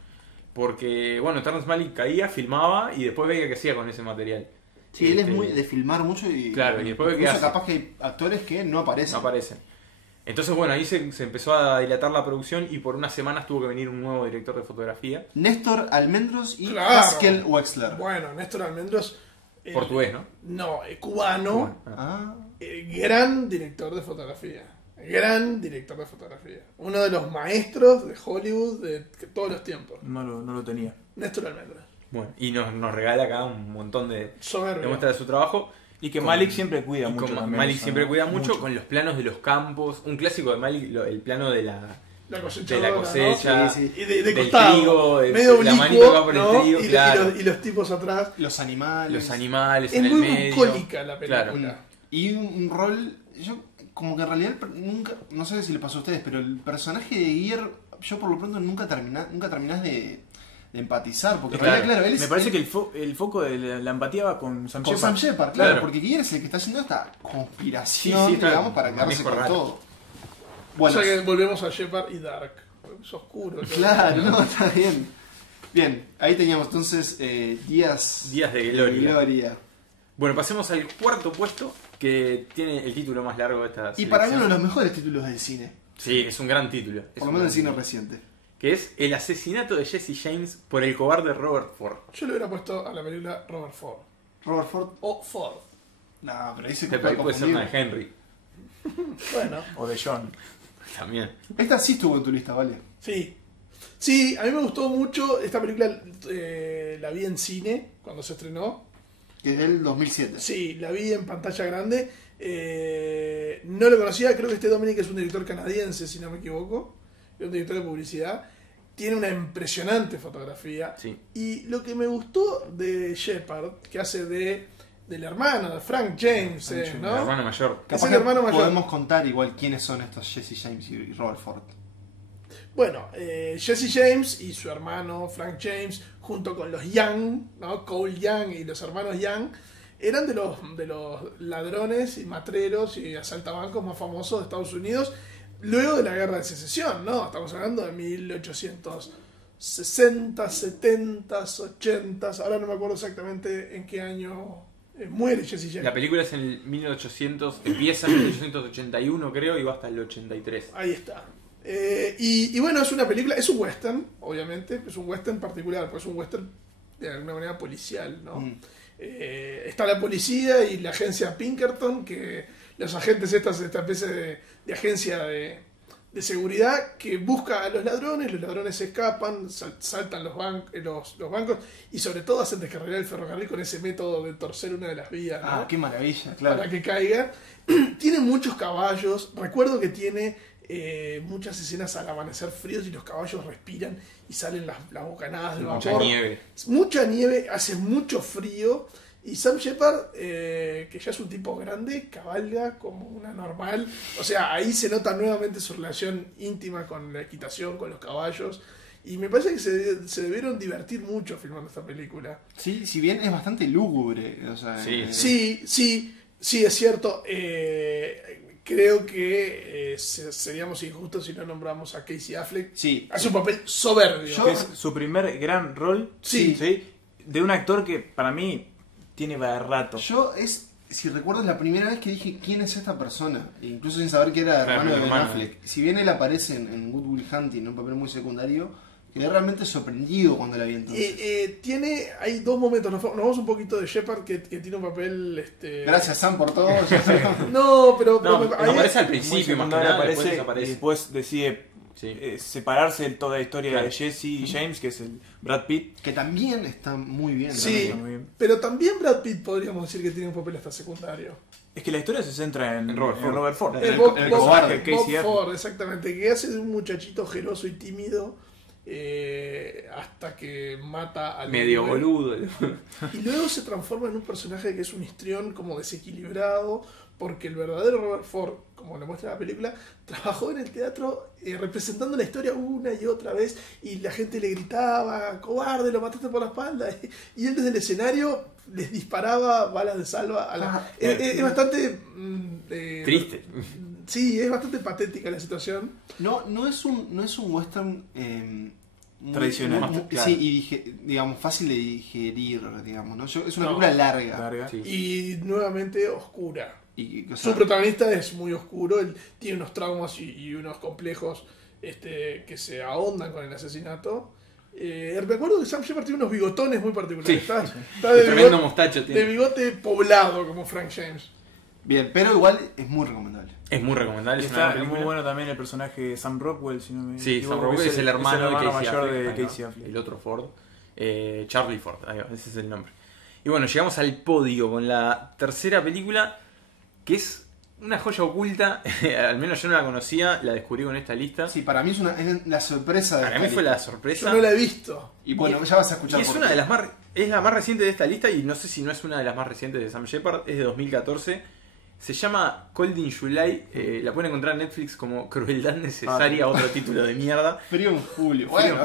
Porque, bueno, Terrence Malick caía, filmaba y después veía qué hacía con ese material. Sí, él es muy de filmar mucho y... Claro, y después ve qué hace. Capaz que hay actores que no aparecen. No aparecen. Entonces, bueno, ahí se empezó a dilatar la producción y por unas semanas tuvo que venir un nuevo director de fotografía. Néstor Almendros y Haskell Wexler. Bueno, Néstor Almendros... portugués, ¿no? No, cubano. Gran director de fotografía. Uno de los maestros de Hollywood de todos los tiempos. No lo tenía. Néstor Almendros. Bueno, y nos regala acá un montón de muestras de su trabajo. Y que Malick siempre cuida mucho. Malick siempre cuida mucho con los planos de los campos. Un clásico de Malick, el plano de la cosecha, ¿no? Sí. Y de del costado, trigo, medio la oblicuo, manito que va por ¿no? el trigo, claro. Y los tipos atrás. Los animales es en el muy medio. bucólica la película. Claro. Y un rol... Yo como que en realidad nunca... No sé si le pasó a ustedes, pero el personaje de Gere, yo por lo pronto nunca terminás de empatizar. Porque en realidad, claro, él me parece que el foco de la empatía va con Sam Shepard. Sam Shepard, claro, porque Gere es el que está haciendo esta conspiración, digamos, para quedarse con todo. Bueno, o sea que volvemos a Shepard y Dark. Es oscuro. Claro, no, está bien. Bien, ahí teníamos entonces Días de Gloria. Bueno, pasemos al cuarto puesto, que tiene el título más largo de esta selección. Y para mí uno de los mejores títulos del cine. Sí, es un gran título. Por lo menos del cine reciente. Que es El asesinato de Jesse James por el cobarde Robert Ford. Yo le hubiera puesto a la película Robert Ford. ¿Robert Ford? O Ford. No, pero dice que puede ser una de Henry. Bueno. O de John. También. Esta sí estuvo en tu lista, ¿vale? Sí. Sí, a mí me gustó mucho. Esta película la vi en cine cuando se estrenó. Que es del 2007. Sí, la vi en pantalla grande. No lo conocía, creo que Dominic es un director canadiense, si no me equivoco. Es un director de publicidad. Tiene una impresionante fotografía. Sí. Y lo que me gustó de Shepard, que hace del hermano, de Frank James, ¿no? El hermano mayor. Es el hermano mayor. Podemos contar igual quiénes son estos Jesse James y Robert Ford. Bueno, Jesse James y su hermano Frank James, junto con los Young, ¿no? Cole Young y los hermanos Young, eran de los ladrones y matreros y asaltabancos más famosos de Estados Unidos luego de la Guerra de Secesión, ¿no? Estamos hablando de 1860, 70, 80, ahora no me acuerdo exactamente en qué año muere Jesse James. La película es en el 1800, empieza en 1881 creo y va hasta el 83. Ahí está. Y bueno, es una película, es un western, obviamente, es un western particular, pues es un western de alguna manera policial, ¿no? Está la policía y la agencia Pinkerton, que los agentes, esta especie de agencia de seguridad que busca a los ladrones escapan, saltan los bancos y sobre todo hacen descarrilar el ferrocarril con ese método de torcer una de las vías, ¿no? Ah, qué maravilla, claro. Para que caiga. Tiene muchos caballos, recuerdo que tiene muchas escenas al amanecer fríos y los caballos respiran y salen las bocanadas de vapor. Mucha nieve, hace mucho frío y Sam Shepard, que ya es un tipo grande, cabalga como una normal. O sea, ahí se nota nuevamente su relación íntima con la equitación, con los caballos. Y me parece que se debieron divertir mucho filmando esta película. Sí, si bien es bastante lúgubre. O sea, Sí, es cierto. Creo que seríamos injustos si no nombramos a Casey Affleck. Sí. Hace un papel soberbio. Que es su primer gran rol. Sí. De un actor que para mí tiene rato. Si recuerdas la primera vez que dije quién es esta persona, incluso sin saber que era hermano de Ben Affleck. Si bien él aparece en Good Will Hunting, un papel muy secundario, quedé realmente sorprendido cuando la vi entonces. Hay dos momentos, nos vamos un poquito de Shepard que tiene un papel... Gracias Sam por todo. No, pero aparece al principio, más que nada, aparece, aparece. Y después decide separarse de toda la historia de Jesse y James, que es el Brad Pitt. Que también está muy bien. Sí, pero también Brad Pitt podríamos decir que tiene un papel hasta secundario. Es que la historia se centra en Robert Ford. Bob Ford, exactamente, que hace de un muchachito ojeroso y tímido hasta que mata al medio boludo. Y luego se transforma en un personaje que es un histrión como desequilibrado, porque el verdadero Robert Ford, como le muestra la película, trabajó en el teatro representando la historia una y otra vez y la gente le gritaba, cobarde, lo mataste por la espalda, y él desde el escenario les disparaba balas de salva es bastante triste. Sí, es bastante patética la situación. No es un western tradicional. Claro. Sí, y digamos fácil de digerir, digamos, ¿no? Es una película larga. Sí. Y nuevamente oscura. O sea, su protagonista es muy oscuro, él tiene unos traumas y unos complejos que se ahondan con el asesinato. Recuerdo que Sam Shepard tiene unos bigotones muy particulares. Sí. Está de tremendo mostacho tiene. De bigote poblado como Frank James. Bien, pero igual es muy recomendable. Es muy recomendable. Está muy bueno también el personaje de Sam Rockwell, si no me equivoco. Sam Rockwell es el hermano mayor de Casey Casey Affleck. El otro Ford. Charlie Ford, ese es el nombre. Y bueno, llegamos al podio con la tercera película, que es una joya oculta. Al menos yo no la conocía, la descubrí con esta lista. Sí, para mí es la sorpresa de Para mí fue la sorpresa. Yo no la he visto. Y bueno, ya vas a escuchar. Y es una de las es la más reciente de esta lista, y no sé si no es una de las más recientes de Sam Shepard, es de 2014. Se llama Cold in July, la pueden encontrar en Netflix como Crueldad Necesaria, otro título de mierda. Frío en julio. Bueno.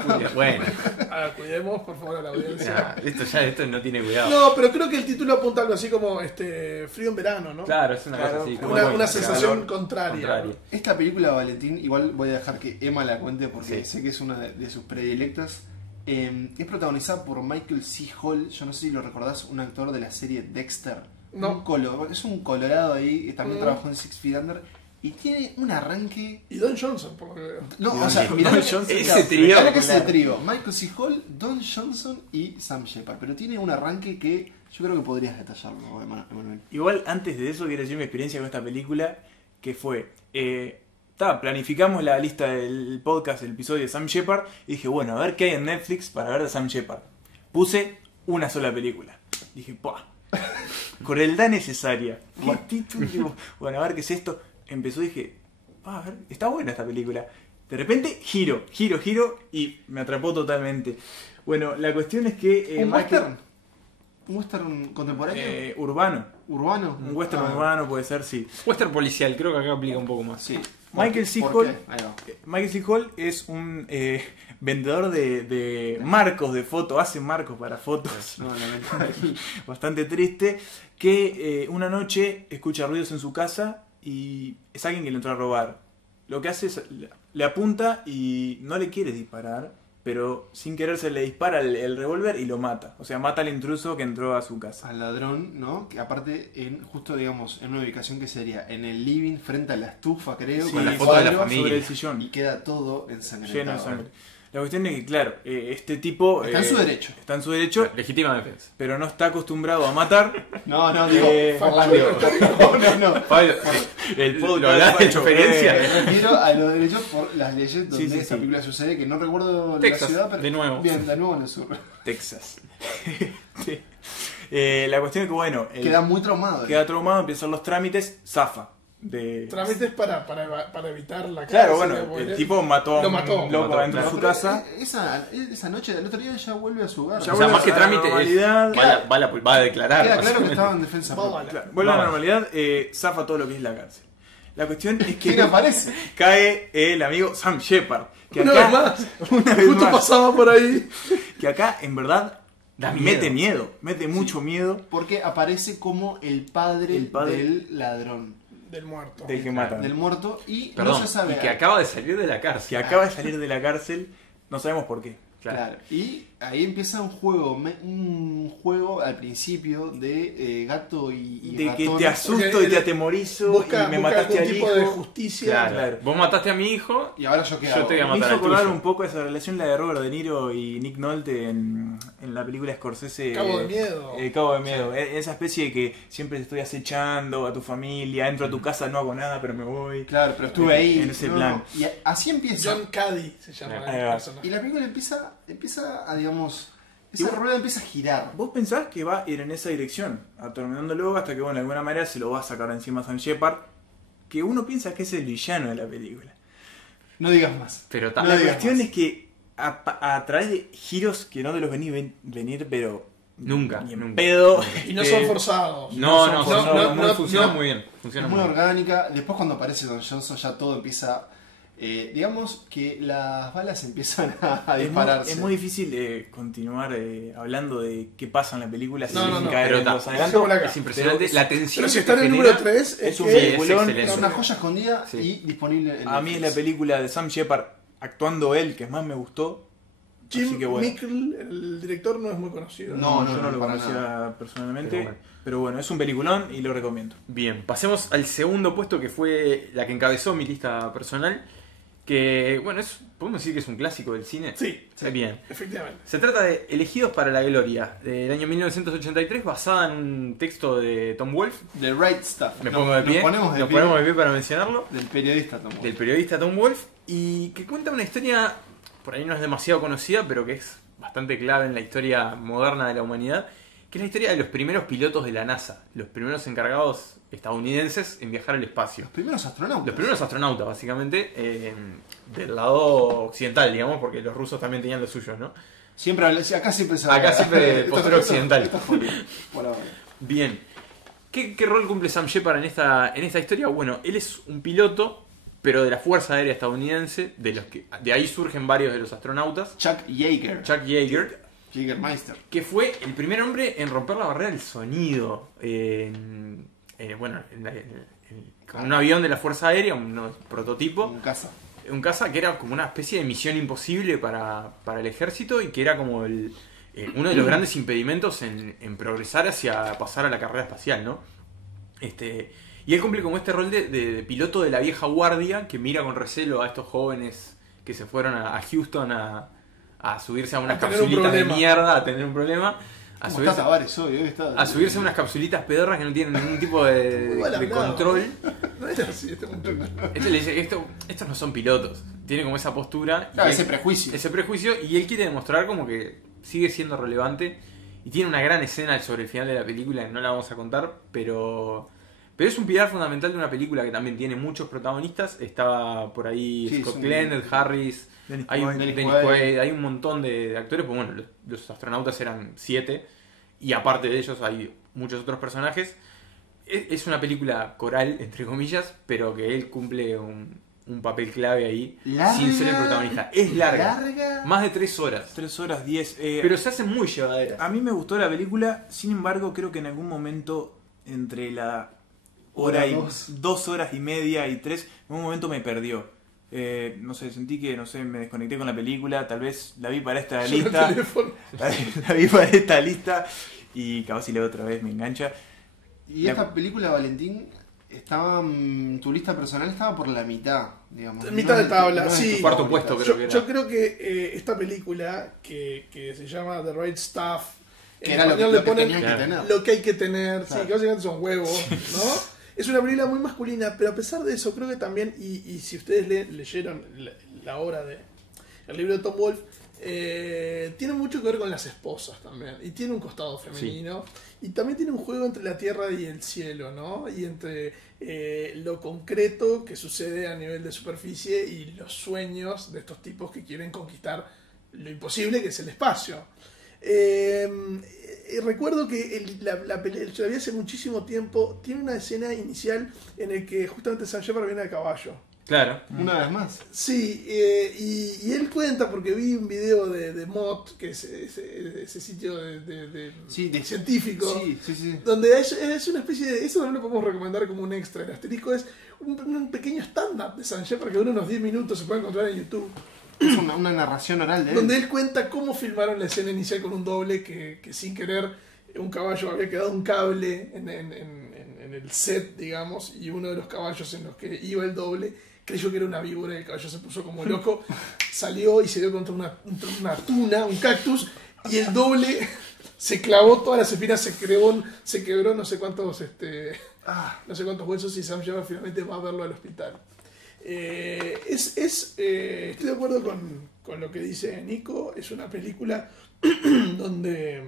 Cuidemos por favor a la audiencia. Esto no tiene cuidado. No, pero creo que el título apunta algo así como frío en verano, ¿no? Claro, es una cosa así. Una sensación contraria. Esta película, Valentín, igual voy a dejar que Emma la cuente porque sé que es una de sus predilectas. Es protagonizada por Michael C. Hall, yo no sé si lo recordás, un actor de la serie Dexter. No. Es un colorado ahí, también trabajó en Six Feet Under y tiene un arranque. Y Don Johnson, por lo que veo. No, o sea, mirá ese trío. que es ese trío: Michael C. Hall, Don Johnson y Sam Shepard. Pero tiene un arranque que yo creo que podrías detallarlo, Emanuel. Igual, antes de eso, quiero decir mi experiencia con esta película, que fue planificamos la lista del podcast, el episodio de Sam Shepard, y dije, bueno, a ver qué hay en Netflix para ver de Sam Shepard. Puse una sola película. Dije, ¡pah! Crueldad necesaria. ¿Qué título? Digo, bueno, a ver qué es esto. Empezó y dije, a ver, está buena esta película. De repente, giro, y me atrapó totalmente. Bueno, la cuestión es que... ¿Un western? ¿Un western contemporáneo? Urbano. ¿Urbano? Un western urbano puede ser, sí. Western policial, creo que acá aplica un poco más. Sí. Michael C. Hall es un vendedor de marcos de fotos, hace marcos para fotos. No, Bastante triste. Que una noche escucha ruidos en su casa y es alguien que le entró a robar. Lo que hace es le apunta y no le quiere disparar, pero sin querer se le dispara el revólver y lo mata. O sea, mata al intruso que entró a su casa. Al ladrón, ¿no? Que aparte, justo digamos, en una ubicación que sería en el living, frente a la estufa, creo, Sí, con la foto de la familia. Sobre el sillón. Y queda todo ensangrentado. Lleno de sangre. La cuestión es que, claro, este tipo... Está en su derecho. Está en su derecho, Legítima defensa. pero no está acostumbrado a matar. No, digo, no. Pablo, El ¿lo hablás de experiencia? Me refiero a los derechos por las leyes donde Sí, esta sí. película sucede, que no recuerdo Texas, la ciudad, pero de nuevo. Bien, de nuevo en el sur. Texas. Sí. La cuestión es que, bueno... Queda muy traumado. Queda traumado, empieza a hacer los trámites, zafa. Trámites para evitar la Claro, cárcel, bueno, el tipo mató a Lo un mató. loco dentro de su Pero, casa. esa noche, del otro día, ya vuelve a su hogar. Ya O sea, vuelve más que a la trámite, normalidad. va a declarar. Queda claro que básicamente. estaba en defensa propia. Claro, vuelve a la No. normalidad, zafa todo lo que es la cárcel. La cuestión es ¿Quién que aparece? cae el amigo Sam Shepard. Que Una acá, vez más. una vez Justo más, pasaba por ahí. que acá en verdad Da mete miedo, mete mucho miedo Porque aparece como el padre del ladrón, Del muerto. del que matan. del muerto, y Perdón, no se sabe. y que acaba de salir de la cárcel. Que acaba de salir de la cárcel, no sabemos por qué. Claro. Y ahí empieza un juego al principio de gato y De que ratón. te asusto Porque y te atemorizo Busca, y me busca mataste algún al tipo hijo. de justicia. Claro. Vos mataste a mi hijo. Y ahora yo qué Yo hago. te voy a Me matar hizo al acordar tuyo. un poco esa relación, la de Robert De Niro y Nick Nolte en la película Scorsese Cabo de Miedo. Cabo de Miedo. Esa especie de que siempre te estoy acechando a tu familia, entro a tu casa, no hago nada, pero me voy. Claro, pero estuve ahí. En ese plan. Y así empieza. John Caddy se llama Ahí el va. personaje. Y la película empieza a, digamos, esa rueda empieza a girar. ¿Vos pensás que va a ir en esa dirección, atormentándolo hasta que, bueno, de alguna manera se lo va a sacar encima a Sam Shepard, que uno piensa que es el villano de la película? No digas más. Pero No La digas cuestión más. es que a través de giros que no te los venir, pero Nunca, ni en nunca. pedo. Y no son forzados. No, son funciona muy bien. Funciona Es muy muy bien. orgánica. Después cuando aparece Don Johnson ya todo empieza... digamos que las balas empiezan a dispararse. Es muy difícil continuar hablando de qué pasa en la película sin No. caer Pero en ta- los adelantos. dejémosla acá. Es impresionante Pero- la tensión. Pero si que está en el te número genera. 3, es un Sí, es peliculón. excelente. Es una joya escondida Sí. y disponible en A mí es la Netflix. película de Sam Shepard actuando él que más me gustó. Así Jim que bueno. Mickle, el director, no es muy conocido. No, yo no lo para conocía nada. personalmente. Pero bueno, es un peliculón y lo recomiendo. Bien, pasemos al segundo puesto que fue la que encabezó mi lista personal. Que, bueno, podemos decir que es un clásico del cine. Sí, Bien. efectivamente. Se trata de Elegidos para la Gloria, del año 1983, basada en un texto de Tom Wolfe. The Right Stuff. Me pongo de pie. Nos ponemos de Nos pie. ponemos de pie para mencionarlo. Del periodista Tom Wolfe. Del periodista Tom Wolfe. Y que cuenta una historia, por ahí no es demasiado conocida, pero que es bastante clave en la historia moderna de la humanidad. Que es la historia de los primeros pilotos de la NASA. Los primeros encargados estadounidenses en viajar al espacio. Los primeros astronautas. Los primeros astronautas, básicamente, del lado occidental, digamos, porque los rusos también tenían los suyos, ¿no? Acá siempre se Acá siempre postura occidental. Esto es jodido, por ahora. Bien. ¿Qué rol cumple Sam Shepard en esta historia? Bueno, él es un piloto, pero de la Fuerza Aérea Estadounidense, de ahí surgen varios de los astronautas. Chuck Yeager. Chuck Yeager, Jägermeister. que fue el primer hombre en romper la barrera del sonido. Con un avión de la Fuerza Aérea, un prototipo. Un Un caza que era como una especie de misión imposible para el ejército y que era como uno de los grandes impedimentos en progresar hacia pasar a la carrera espacial, ¿no? Y él cumple como este rol de piloto de la vieja guardia que mira con recelo a estos jóvenes que se fueron a Houston a subirse a unas A tener un capsulitas de problema. mierda, a tener un problema. A ¿Cómo está Tavares hoy? Hoy está... subirse a unas capsulitas pedorras que no tienen ningún tipo de Muy mal hablado. control. No era así este muchacho. Este le dice, estos no son pilotos. Tiene como esa postura. Claro, y ese prejuicio. Ese prejuicio, y él quiere demostrar como que sigue siendo relevante. Y tiene una gran escena sobre el final de la película, que no la vamos a contar, pero es un pilar fundamental de una película que también tiene muchos protagonistas. Estaba por ahí Scott Glenn, Harris, Dennis Quaid, hay un montón de actores, pues bueno, los astronautas eran 7, y aparte de ellos hay muchos otros personajes. Es una película coral, entre comillas, pero que él cumple un papel clave ahí, sin ser el protagonista. Es larga. Más de 3 horas. 3 horas 10. Pero se hace muy llevadera. A mí me gustó la película, sin embargo, creo que en algún momento entre la hora y 2 horas y media y 3, en un momento me perdió. No sé, sentí que, me desconecté con la película, tal vez la vi para esta lista. La vi para esta lista y capaz si la veo otra vez me engancha. Y esta película, Valentín, estaba tu lista personal estaba por la mitad, digamos. Mitad de tabla, sí. Cuarto puesto, creo que era. Yo creo que esta película, que se llama The Right Stuff, que era lo que tenían que tener. Lo que hay que tener, claro. Sí, que básicamente son huevos, ¿no? Es una película muy masculina, pero a pesar de eso, creo que también, y si ustedes leyeron la obra el libro de Tom Wolfe, tiene mucho que ver con las esposas también, y tiene un costado femenino, y también tiene un juego entre la tierra y el cielo, ¿no? Y entre lo concreto que sucede a nivel de superficie y los sueños de estos tipos que quieren conquistar lo imposible, que es el espacio. Recuerdo que la pelea, yo la vi hace muchísimo tiempo, tiene una escena inicial en el que justamente Sam Shepard viene a caballo. Claro. Una vez más. Sí, y él cuenta, porque vi un video de Mott, que es ese sitio de científico, sí. donde es una especie de... Eso no lo podemos recomendar como un extra. El asterisco es un pequeño stand-up de Sam Shepard que dura unos 10 minutos, se puede encontrar en YouTube. Es una narración oral de él. Donde él cuenta cómo filmaron la escena inicial con un doble que sin querer un caballo había quedado un cable en el set, digamos, y uno de los caballos en los que iba el doble creyó que era una víbora y el caballo se puso como loco, salió y se dio contra una tuna, un cactus, y el doble se clavó todas las espinas, se quebró no sé cuántos huesos, y Sam Shepard finalmente va a verlo al hospital. Estoy de acuerdo con lo que dice Nico. Es una película donde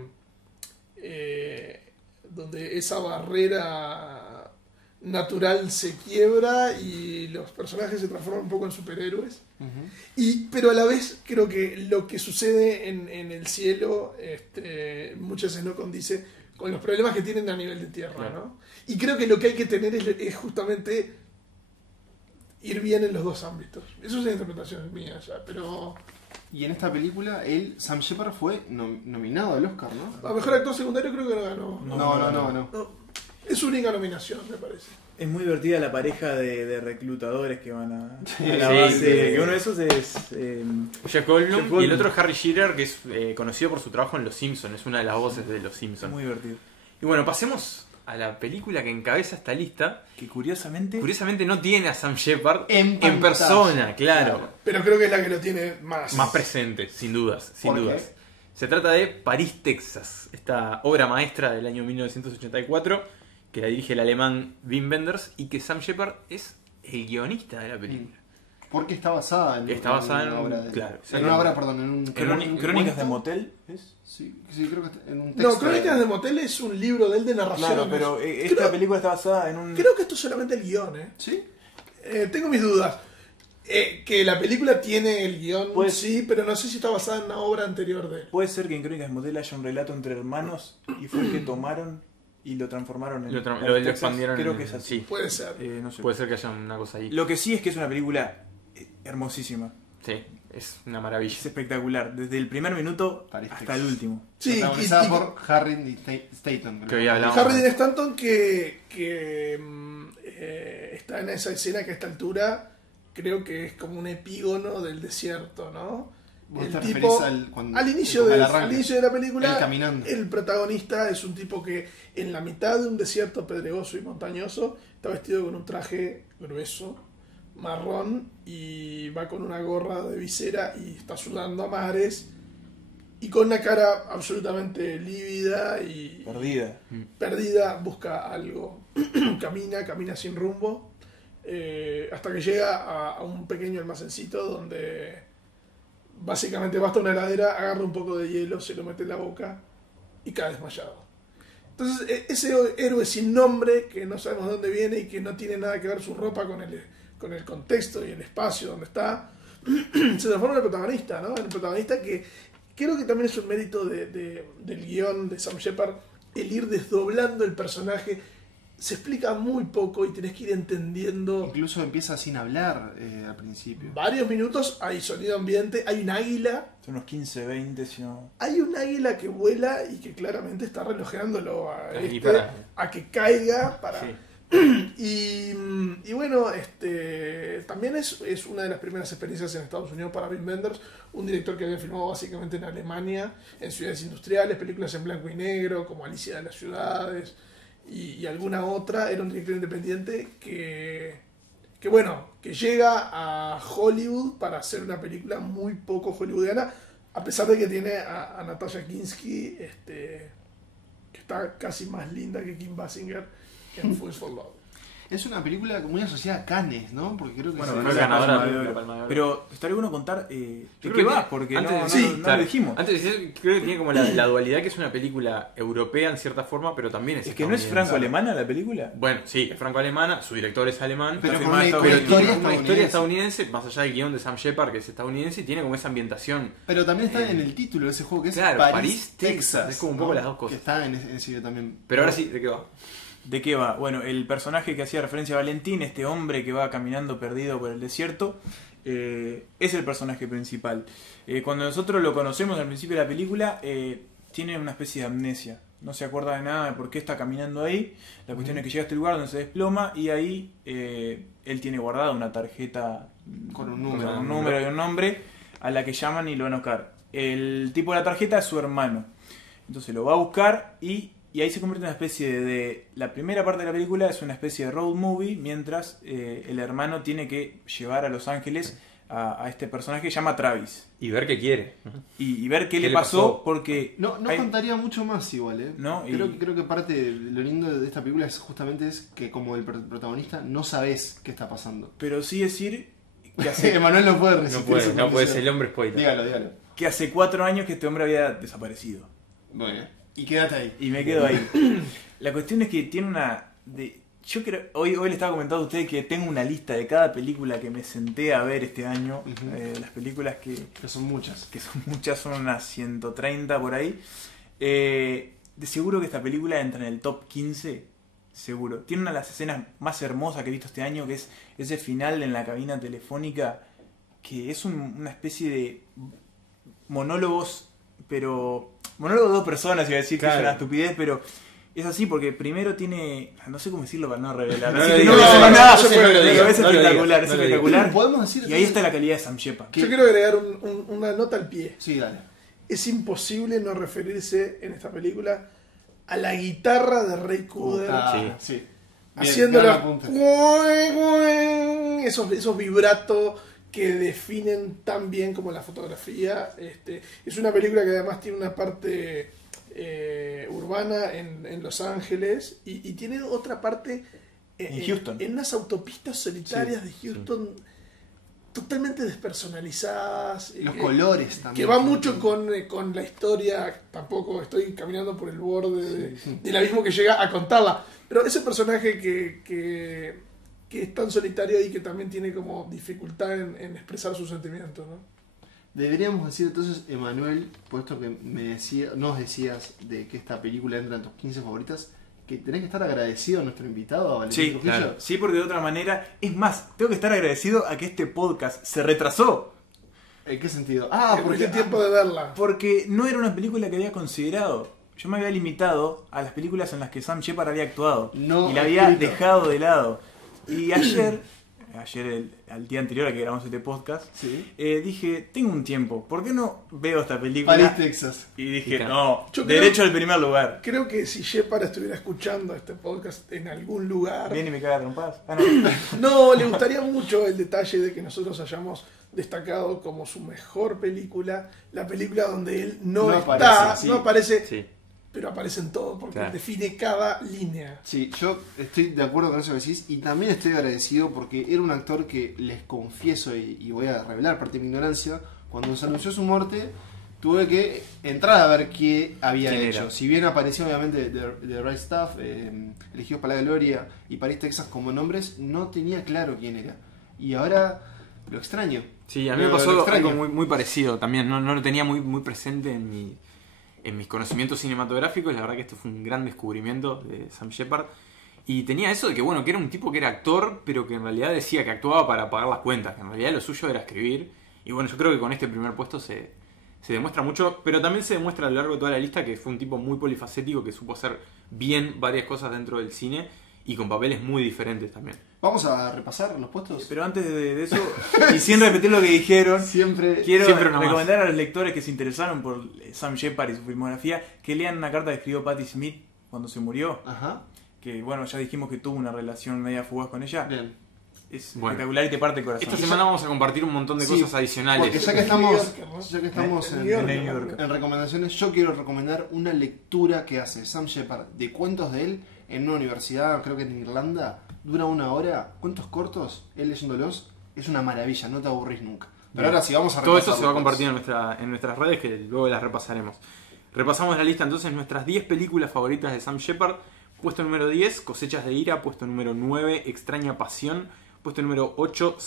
esa barrera natural se quiebra y los personajes se transforman un poco en superhéroes. Pero a la vez creo que lo que sucede en el cielo muchas veces no condice con los problemas que tienen a nivel de tierra, ¿no? Y creo que lo que hay que tener es justamente ir bien en los dos ámbitos. Eso es una interpretación mía ya, pero... Y en esta película, Sam Shepard fue nominado al Oscar, ¿no? A mejor actor secundario creo que no ganó. No. Es su única nominación, me parece. Es muy divertida la pareja de reclutadores que van a la base. Que uno de esos es Jeff Goldblum, y el otro es Harry Shearer, que es conocido por su trabajo en Los Simpsons. Es una de las voces de Los Simpsons. Muy divertido. Y bueno, pasemos a la película que encabeza esta lista, que curiosamente no tiene a Sam Shepard en persona, claro. Pero creo que es la que lo tiene más presente, sin dudas. Se trata de París, Texas, esta obra maestra del año 1984 que la dirige el alemán Wim Wenders y que Sam Shepard es el guionista de la película. Porque está basada en una obra de... Claro. En una obra, perdón, en un... Crónicas de Motel, ¿es? Sí, creo que en un texto. No, Crónicas de Motel es un libro de él de narración. Claro, pero esta película está basada en un... Creo que esto es solamente el guión, ¿eh? ¿Sí? Tengo mis dudas. Que la película tiene el guión, pues, sí, pero no sé si está basada en una obra anterior de él. Puede ser que en Crónicas de Motel haya un relato entre hermanos y fue el que tomaron y lo transformaron en... Lo expandieron. Creo que es así. Sí. Puede ser. No sé. Puede ser que haya una cosa ahí. Lo que sí es que es una película hermosísima. Sí, es una maravilla. Es espectacular, desde el primer minuto hasta el último. Sí, protagonizada por Harry Stanton. Harry Dean Stanton que está en esa escena que a esta altura creo que es como un epígono del desierto, ¿no? El tipo, al inicio de la película, el protagonista es un tipo que en la mitad de un desierto pedregoso y montañoso está vestido con un traje grueso, marrón, y va con una gorra de visera y está sudando a mares y con una cara absolutamente lívida y perdida, busca algo. camina sin rumbo, hasta que llega a un pequeño almacencito donde básicamente basta una heladera, agarra un poco de hielo, se lo mete en la boca y cae desmayado. Entonces ese héroe sin nombre, que no sabemos de dónde viene y que no tiene nada que ver su ropa con el contexto y el espacio donde está, se transforma en el protagonista, ¿no? En el protagonista, que creo que también es un mérito del guión de Sam Shepard, el ir desdoblando el personaje. Se explica muy poco y tenés que ir entendiendo. Incluso empieza sin hablar al principio. Varios minutos, hay sonido ambiente, hay un águila. Son unos 15, 20, si no... Hay un águila que vuela y que claramente está relojeándolo a que caiga para... Sí. Y bueno, también es una de las primeras experiencias en Estados Unidos para Wim Wenders, un director que había filmado básicamente en Alemania, en ciudades industriales, películas en blanco y negro, como Alicia de las Ciudades y alguna otra. Era un director independiente que llega a Hollywood para hacer una película muy poco hollywoodiana, a pesar de que tiene a Natasha Kinski, que está casi más linda que Kim Basinger en Fools for Love. Es una película muy asociada a Cannes, ¿no? Porque creo que Bueno, fue ganadora de la Palma de Oro. Pero estaría bueno contar de Yo qué creo va, que porque antes no lo dijimos. Antes de decir, creo que tiene como la dualidad que es una película europea en cierta forma, pero también es Es que no es franco-alemana la película. Bueno, sí, es franco-alemana, su director es alemán, Pero está con filmada una en Estados Unidos, historia tiene una estadounidense. historia estadounidense, más allá del guión de Sam Shepard, que es estadounidense, y tiene como esa ambientación. Pero también está en el título de ese juego, que es Claro, París, Texas. Es como un poco las dos cosas. Que está en ese video también. Pero ahora sí, ¿de qué va? ¿De qué va? Bueno, el personaje que hacía referencia a Valentín, este hombre que va caminando perdido por el desierto, es el personaje principal. Cuando nosotros lo conocemos al principio de la película, tiene una especie de amnesia. No se acuerda de nada de por qué está caminando ahí. La cuestión es que llega a este lugar donde se desploma y ahí él tiene guardada una tarjeta Con un número y un nombre a la que llaman y lo van a buscar. El tipo de la tarjeta es su hermano. Entonces lo va a buscar y ahí se convierte en una especie de... La primera parte de la película es una especie de road movie, mientras el hermano tiene que llevar a Los Ángeles a este personaje que se llama Travis. Y ver qué quiere. Y ver qué le pasó, porque... No contaría mucho más igual, ¿eh? ¿No? Creo que parte de lo lindo de esta película es justamente que como el protagonista no sabes qué está pasando. Pero sí decir que hace, Emanuel no puede resistir. No puede ser el hombre spoiler. Dígalo. que hace 4 años que este hombre había desaparecido. Bueno, y quédate ahí. Y me quedo ahí. La cuestión es que tiene una... Yo creo, hoy le estaba comentando a usted que tengo una lista de cada película que me senté a ver este año. Las películas que son muchas. Que son muchas, son unas 130 por ahí. De seguro que esta película entra en el top 15. Seguro. Tiene una de las escenas más hermosas que he visto este año, que es ese final en la cabina telefónica, que es una especie de monólogos, pero... Monólogos de dos personas, iba a decir, claro, que es una estupidez, pero... Es así porque primero tiene... No sé cómo decirlo para no revelar. Es espectacular. Podemos decir y ahí está la calidad de Sam Shepard. Yo quiero agregar una nota al pie. Sí, dale. Es imposible no referirse en esta película a la guitarra de Ray Cooder. Sí. Haciéndola... Esos vibratos que definen tan bien como la fotografía. Es una película que además tiene una parte... urbana en Los Ángeles y tiene otra parte en Houston, en unas autopistas solitarias de Houston totalmente despersonalizadas, los colores también, que va mucho con la historia. Tampoco estoy caminando por el borde del abismo que llega a contarla, pero ese personaje que es tan solitario y que también tiene como dificultad en expresar sus sentimientos, ¿no? Deberíamos decir entonces, Emanuel, puesto que nos decías de que esta película entra en tus 15 favoritas, que tenés que estar agradecido a nuestro invitado, a Valentín Trujillo. Claro. Sí, porque de otra manera, es más, tengo que estar agradecido a que este podcast se retrasó. ¿En qué sentido? Porque el tiempo de verla. Porque no era una película que había considerado. Yo me había limitado a las películas en las que Sam Shepard había actuado. Y la había dejado de lado. Y ayer, al día anterior a que grabamos este podcast, dije, tengo un tiempo, ¿por qué no veo esta película? París, Texas. Y dije, no, derecho al primer lugar. Creo que si Shepard estuviera escuchando este podcast en algún lugar... Viene y me caga a trompadas. No, le gustaría mucho el detalle de que nosotros hayamos destacado como su mejor película, la película donde él no aparece. Sí. pero aparece en todo porque Claro. define cada línea. Sí, yo estoy de acuerdo con eso que decís y también estoy agradecido porque era un actor que les confieso y voy a revelar parte de mi ignorancia, cuando se anunció su muerte tuve que entrar a ver qué había ¿Quién hecho. era? Si bien apareció obviamente The Right Stuff, Elegidos para la Gloria y París, Texas como nombres, no tenía claro quién era. Y ahora lo extraño. Sí, a mí me pasó algo muy parecido también. No lo tenía muy presente en mis conocimientos cinematográficos. La verdad que esto fue un gran descubrimiento de Sam Shepard. Y tenía eso de que, bueno, que era un tipo que era actor, pero que en realidad decía que actuaba para pagar las cuentas. Que en realidad lo suyo era escribir. Y bueno, yo creo que con este primer puesto se demuestra mucho. Pero también se demuestra a lo largo de toda la lista que fue un tipo muy polifacético, que supo hacer bien varias cosas dentro del cine. Y con papeles muy diferentes también. Vamos a repasar los puestos. Pero antes de eso, y sin repetir lo que dijeron, Siempre quiero Siempre una más. recomendar a los lectores que se interesaron por Sam Shepard y su filmografía que lean una carta que escribió Patti Smith cuando se murió. Ajá. Que bueno, ya dijimos que tuvo una relación media fugaz con ella. Bien. Es Bueno. espectacular y te parte el corazón. Esta semana vamos a compartir un montón de Sí, cosas adicionales. Porque ya que New estamos, Yorker, ¿no? ya que estamos En en, New Yorker, en New ¿no? Yorker. en recomendaciones, yo quiero recomendar una lectura que hace Sam Shepard de cuentos de él en una universidad, creo que en Irlanda, dura 1 hora, cuentos cortos, él leyéndolos, es una maravilla, no te aburrís nunca. Pero Bien. ahora sí, vamos a Todo repasar esto se va a los compartir en nuestras redes, que luego las repasaremos. Repasamos la lista entonces, nuestras 10 películas favoritas de Sam Shepard. Puesto número 10, Cosechas de Ira. Puesto número 9, Extraña Pasión. Puesto número 8,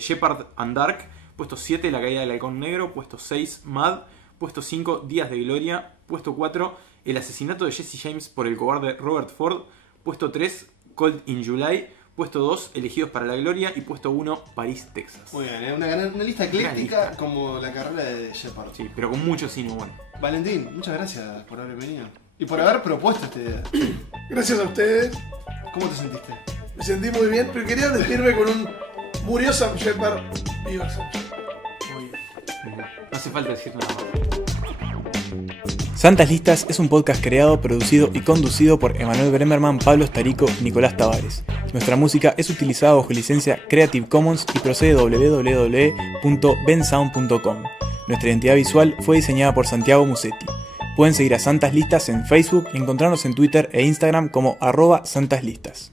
Shepard and Dark. Puesto 7, La Caída del Halcón Negro. Puesto 6, Mad. Puesto 5, Días de Gloria. Puesto 4, El asesinato de Jesse James por el cobarde Robert Ford. Puesto 3, Cold in July. Puesto 2, Elegidos para la Gloria. Y puesto 1, París, Texas. Muy bien, una lista ecléctica Una lista. como la carrera de Shepard. Sí, pero con mucho cine bueno. Valentín, muchas gracias por haber venido y por haber propuesto esta idea. Gracias a ustedes, ¿Cómo te sentiste? me sentí muy bien, pero quería despedirme con un murió Sam Shepard, viva Sam Shepard. Muy bien. No hace falta decir nada más. Santas Listas es un podcast creado, producido y conducido por Emanuel Bremerman, Pablo Starico y Nicolás Tavares. Nuestra música es utilizada bajo licencia Creative Commons y procede de www.bensound.com. Nuestra identidad visual fue diseñada por Santiago Musetti. Pueden seguir a Santas Listas en Facebook y encontrarnos en Twitter e Instagram como @santaslistas.